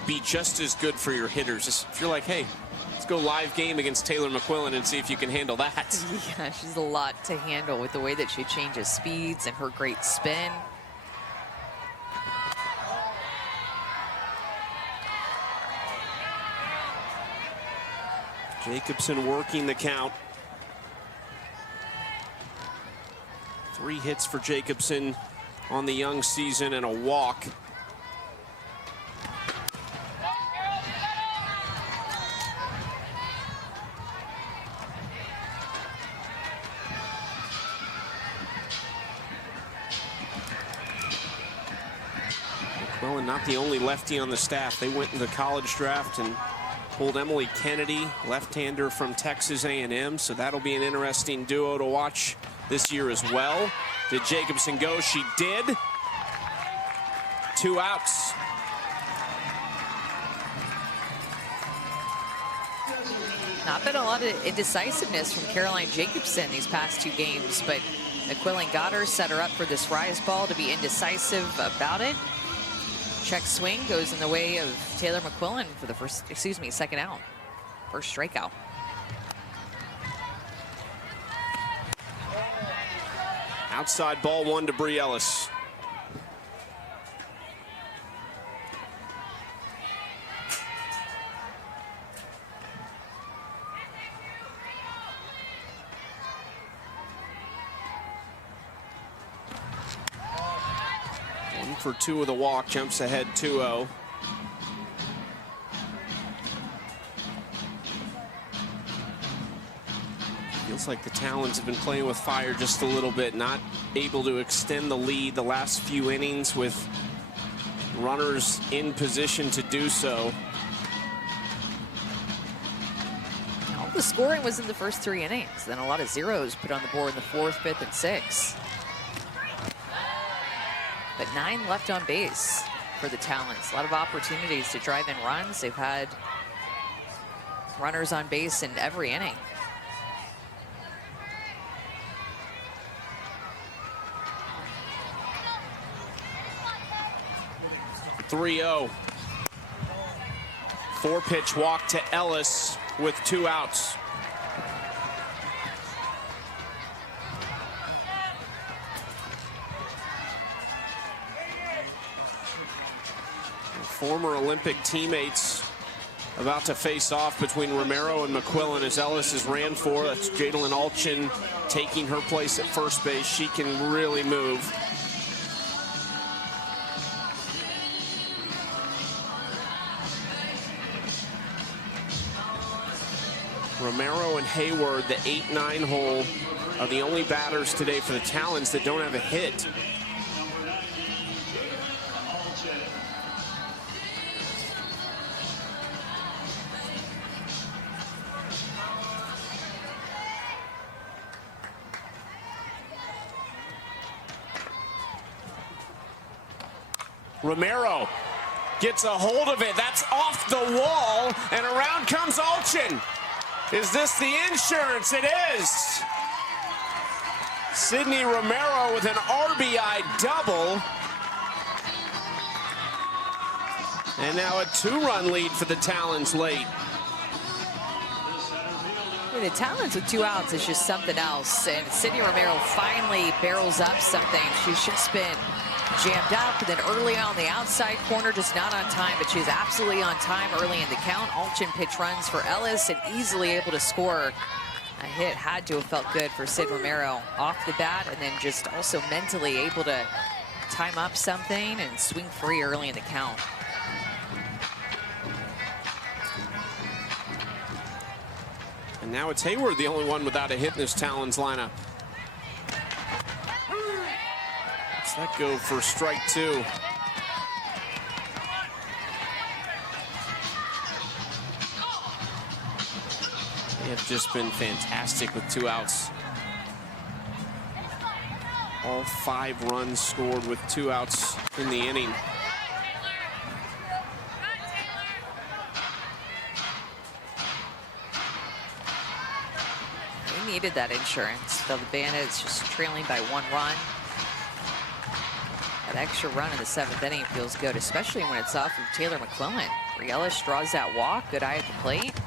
be just as good for your hitters. If you're like, hey, let's go live game against Taylor McQuillan and see if you can handle that. Yeah, she's a lot to handle with the way that she changes speeds and her great spin. Jacobsen working the count. 3 hits for Jacobsen on the young season and a walk. McQuillan not the only lefty on the staff. They went in the college draft and pulled Emily Kennedy, left-hander from Texas A&M, so that'll be an interesting duo to watch this year as well. Did Jacobsen go? She did. 2 outs. Not been a lot of indecisiveness from Caroline Jacobsen these past 2 games, but McQuillan got her, set her up for this rise ball to be indecisive about it. Check swing goes in the way of Taylor McQuillan for the second out. First strikeout. Outside ball 1 to Bri Ellis. For 2 with a walk, jumps ahead 2-0. Feels like the Talons have been playing with fire just a little bit, not able to extend the lead the last few innings with runners in position to do so. All the scoring was in the first 3 innings, then a lot of zeros put on the board in the 4th, 5th, and 6th. But 9 left on base for the Talons. A lot of opportunities to drive in runs. They've had runners on base in every inning. .30. 4-pitch walk to Ellis with 2 outs. Former Olympic teammates about to face off between Romero and McQuillan as Ellis is ran for. That's Jadalyn Alchin taking her place at first base. She can really move. Romero and Hayward, the 8-9 hole, are the only batters today for the Talons that don't have a hit. Romero gets a hold of it. That's off the wall, and around comes Alchin. Is this the insurance? It is. Sydney Romero with an RBI double. And now a 2-run lead for the Talons late. mean, the Talons with 2 outs is just something else. And Sydney Romero finally barrels up something. She's just been jammed up, and then early on the outside corner, just not on time, but she's absolutely on time early in the count. All-chin pitch runs for Ellis and easily able to score. A hit had to have felt good for Sid Romero off the bat, and then just also mentally able to time up something and swing free early in the count. And now it's Hayward, the only one without a hit in this Talons lineup. Let's that go for strike 2. They have just been fantastic with 2 outs. All 5 runs scored with 2 outs in the inning. They needed that insurance. So the Bandits just trailing by 1 run. That extra run in the 7th inning feels good, especially when it's off of Taylor McQuillan. Bri Ellis draws that walk. Good eye at the plate.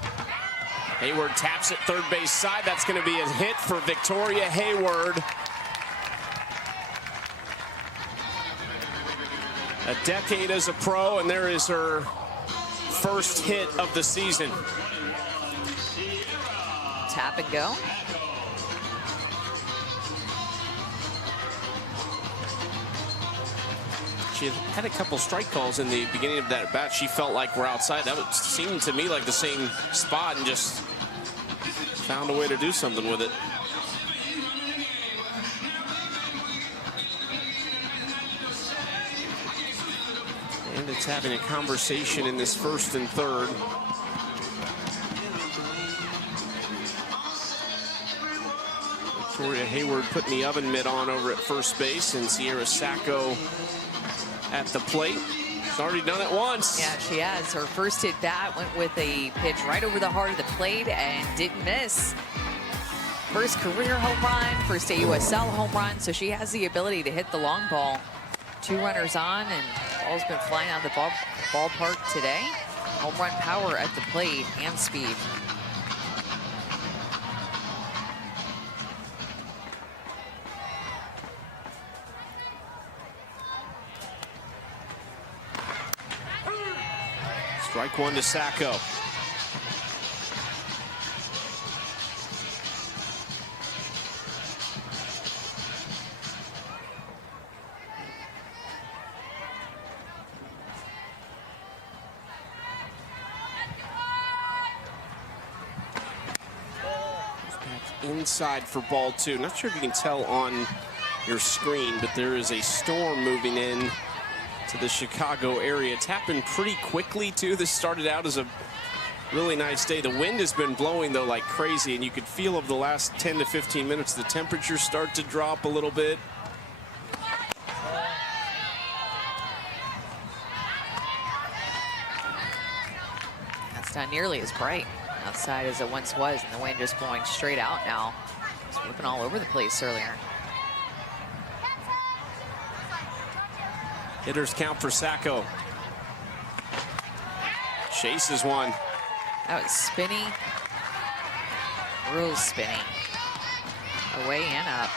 Hayward taps it third base side. That's going to be a hit for Victoria Hayward. A decade as a pro, and there is her first hit of the season. Tap and go. She had a couple strike calls in the beginning of that bat. She felt like we're outside. That seemed to me like the same spot, and just found a way to do something with it. And it's having a conversation in this 1st and 3rd. Victoria Hayward putting the oven mitt on over at first base, and Sierra Sacco at the plate. She's already done it once. Yeah, she has. Her first hit bat went with a pitch right over the heart of the plate and didn't miss. First career home run, first AUSL home run, so she has the ability to hit the long ball. 2 runners on, and ball's been flying out of the ballpark today. Home run power at the plate and speed. Strike 1 to Sacco. Inside for ball 2. Not sure if you can tell on your screen, but there is a storm moving in to the Chicago area. It's happened pretty quickly too. This started out as a really nice day. The wind has been blowing though like crazy, and you could feel over the last 10 to 15 minutes the temperatures start to drop a little bit. That's not nearly as bright outside as it once was, and the wind just blowing straight out now. It's whipping all over the place earlier. Hitters count for Sacco. Chases one. That was spinny. Real spinny. Away and up.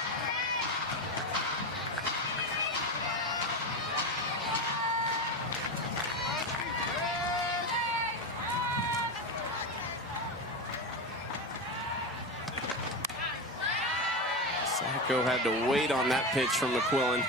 Sacco had to wait on that pitch from McQuillan.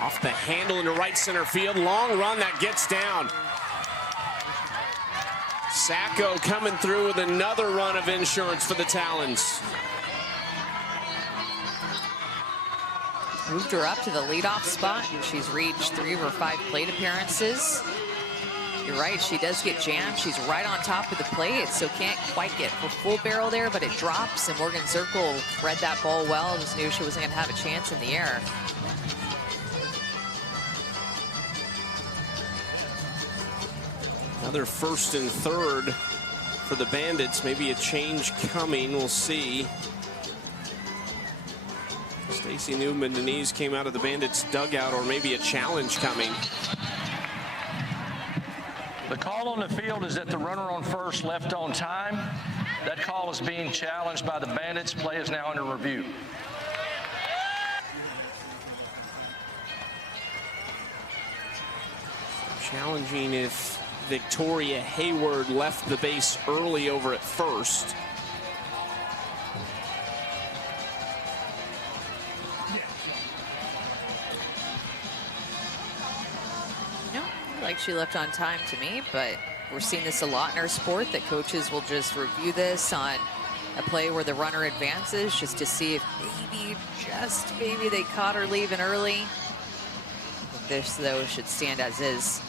Off the handle into right center field. Long run that gets down. Sacco coming through with another run of insurance for the Talons. Moved her up to the leadoff spot, and she's reached 3 of her 5 plate appearances. You're right, she does get jammed. She's right on top of the plate, so can't quite get for full barrel there, but it drops, and Morgan Zerkle read that ball well. Just knew she wasn't going to have a chance in the air. Another first and third for the Bandits. Maybe a change coming. We'll see. Stacey Newman-Denise came out of the Bandits dugout, or maybe a challenge coming. The call on the field is that the runner on first left on time. That call is being challenged by the Bandits. Play is now under review. Challenging if Victoria Hayward left the base early over at first. Like she left on time to me, but we're seeing this a lot in our sport, that coaches will just review this on a play where the runner advances just to see if maybe they caught her leaving early. This, though, should stand as is.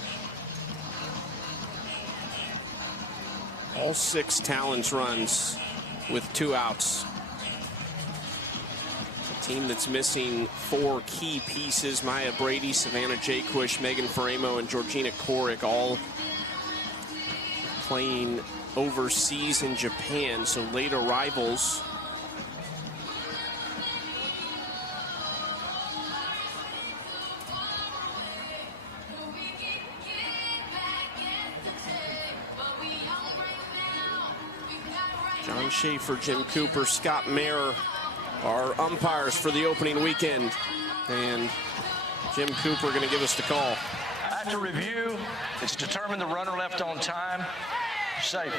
All 6 Talons runs with 2 outs. Team that's missing 4 key pieces: Maya Brady, Savannah Jaquish, Megan Faramo, and Georgina Korick, all playing overseas in Japan, so late arrivals. John Schaefer, Jim Cooper, Scott Mayer are umpires for the opening weekend, and Jim Cooper going to give us the call. After review, it's determined the runner left on time. Safe.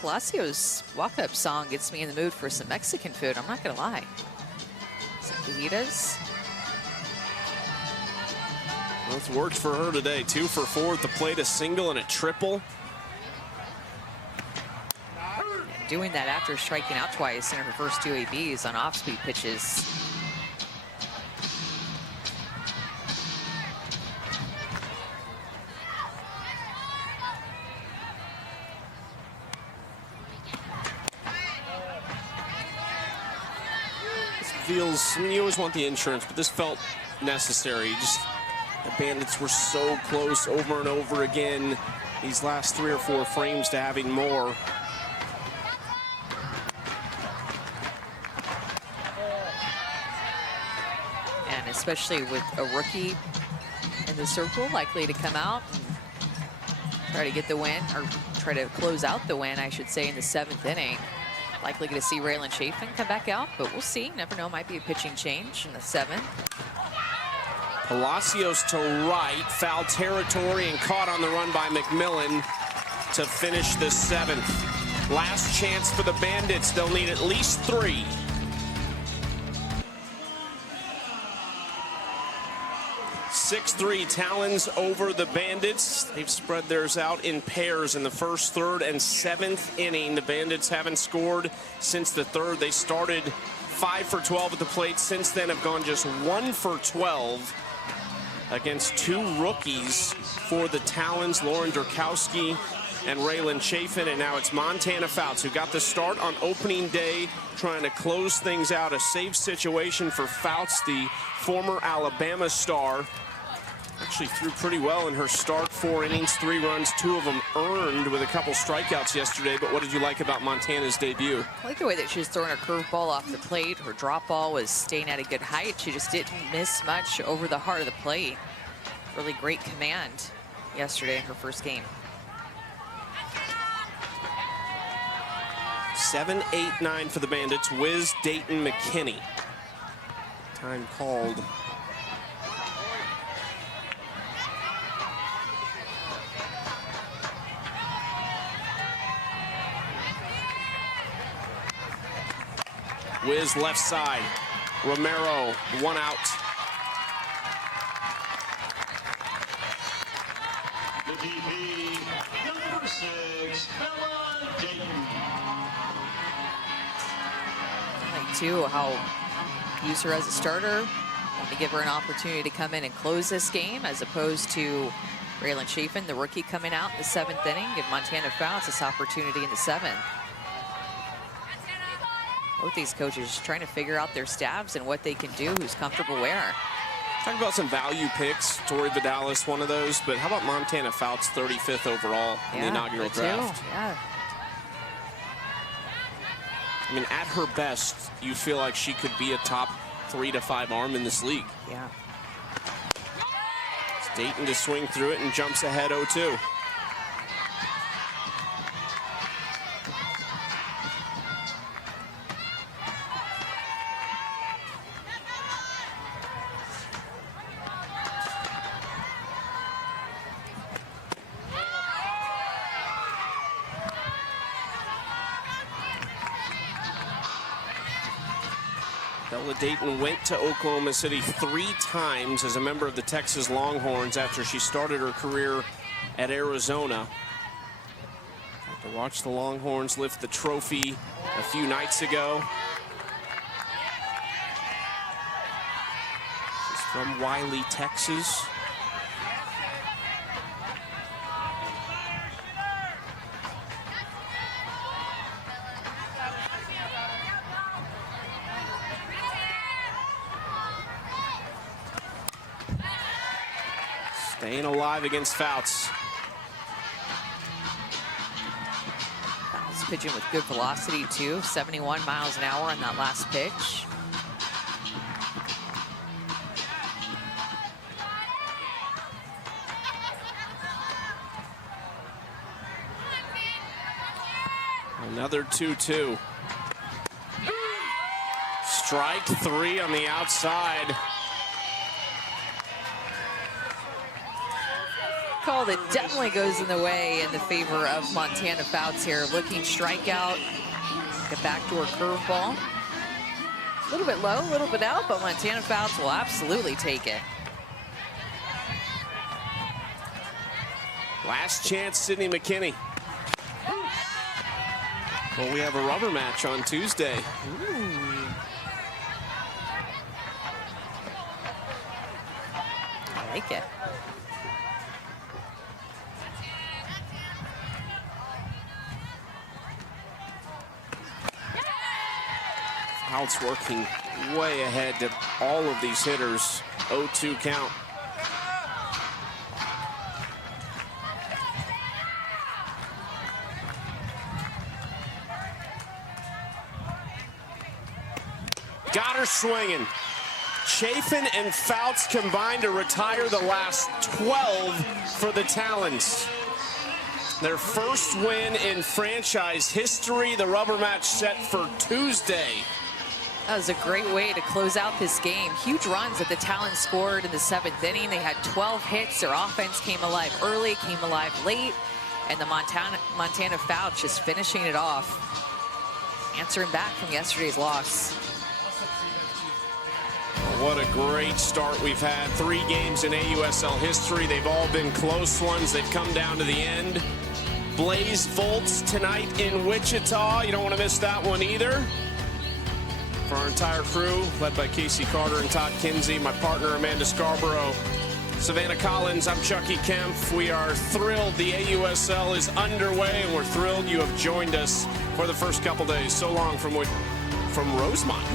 Palacios' walk-up song gets me in the mood for some Mexican food, I'm not going to lie. Some fajitas. Well, it's worked for her today. 2 for 4 at the plate, a single and a triple. And doing that after striking out twice in her first 2 ABs on off-speed pitches. This feels, I mean, you always want the insurance, but this felt necessary. Just the Bandits were so close over and over again these last 3 or 4 frames to having more. And especially with a rookie in the circle, likely to come out and try to get the win, or try to close out the win, I should say, in the 7th inning. Likely going to see Raylan Chaffin come back out, but we'll see. Never know, might be a pitching change in the 7th. Palacios to right, foul territory, and caught on the run by McMillan to finish the 7th. Last chance for the Bandits. They'll need at least 3. (6-3) Talons over the Bandits. They've spread theirs out in pairs in the 1st, 3rd, and 7th inning. The Bandits haven't scored since the 3rd. They started 5 for 12 at the plate. Since then have gone just 1 for 12 against 2 rookies for the Talons, Lauren Derkowski and Raylan Chaffin. And now it's Montana Fouts, who got the start on opening day, trying to close things out. A safe situation for Fouts, the former Alabama star. Actually threw pretty well in her start. 4 innings, 3 runs, 2 of them earned with a couple strikeouts yesterday. But what did you like about Montana's debut? I like the way that she was throwing her curveball off the plate. Her drop ball was staying at a good height. She just didn't miss much over the heart of the plate. Really great command yesterday in her first game. 7, 8, 9 for the Bandits. Wiz, Dayton, McKinney. Time called. Wiz left side. Romero, 1 out. The DP, number 6, Dayton. I like, too, how use her as a starter. Want to give her an opportunity to come in and close this game, as opposed to Raylan Chaffin, the rookie, coming out in the 7th inning. Give Montana Fouts this opportunity in the 7th. Both these coaches just trying to figure out their staffs and what they can do, who's comfortable where. Talk about some value picks. Tori Vidales, one of those. But how about Montana Fouts, 35th overall in the inaugural draft? Yeah. I mean, at her best, you feel like she could be a top 3 to 5 arm in this league. Yeah. It's Dayton to swing through it and jumps ahead 0-2. Dayton went to Oklahoma City 3 times as a member of the Texas Longhorns after she started her career at Arizona. Got to watch the Longhorns lift the trophy a few nights ago. She's from Wiley, Texas. Staying alive against Fouts. Fouts pitching with good velocity too, 71 miles an hour on that last pitch. Another 2-2. Strike 3 on the outside. Call that definitely goes in the way in the favor of Montana Fouts here. Looking strikeout, get back to her curveball. A little bit low, a little bit out, but Montana Fouts will absolutely take it. Last chance, Sydney McKinney. Well, we have a rubber match on Tuesday. Ooh. I like it. Fouts working way ahead to all of these hitters. 0-2 count. Got her swinging. Chaffin and Fouts combined to retire the last 12 for the Talons. Their first win in franchise history. The rubber match set for Tuesday. That was a great way to close out this game. Huge runs that the Talons scored in the 7th inning. They had 12 hits. Their offense came alive early, came alive late. And the Montana Fouts just finishing it off. Answering back from yesterday's loss. What a great start we've had. 3 games in AUSL history. They've all been close ones. They've come down to the end. Blaze Volts tonight in Wichita. You don't want to miss that one either. For our entire crew, led by Casey Carter and Todd Kinsey, my partner Amanda Scarborough, Savannah Collins, I'm Chucky Kempf. We are thrilled the AUSL is underway, and we're thrilled you have joined us for the first couple days. So long from Rosemont.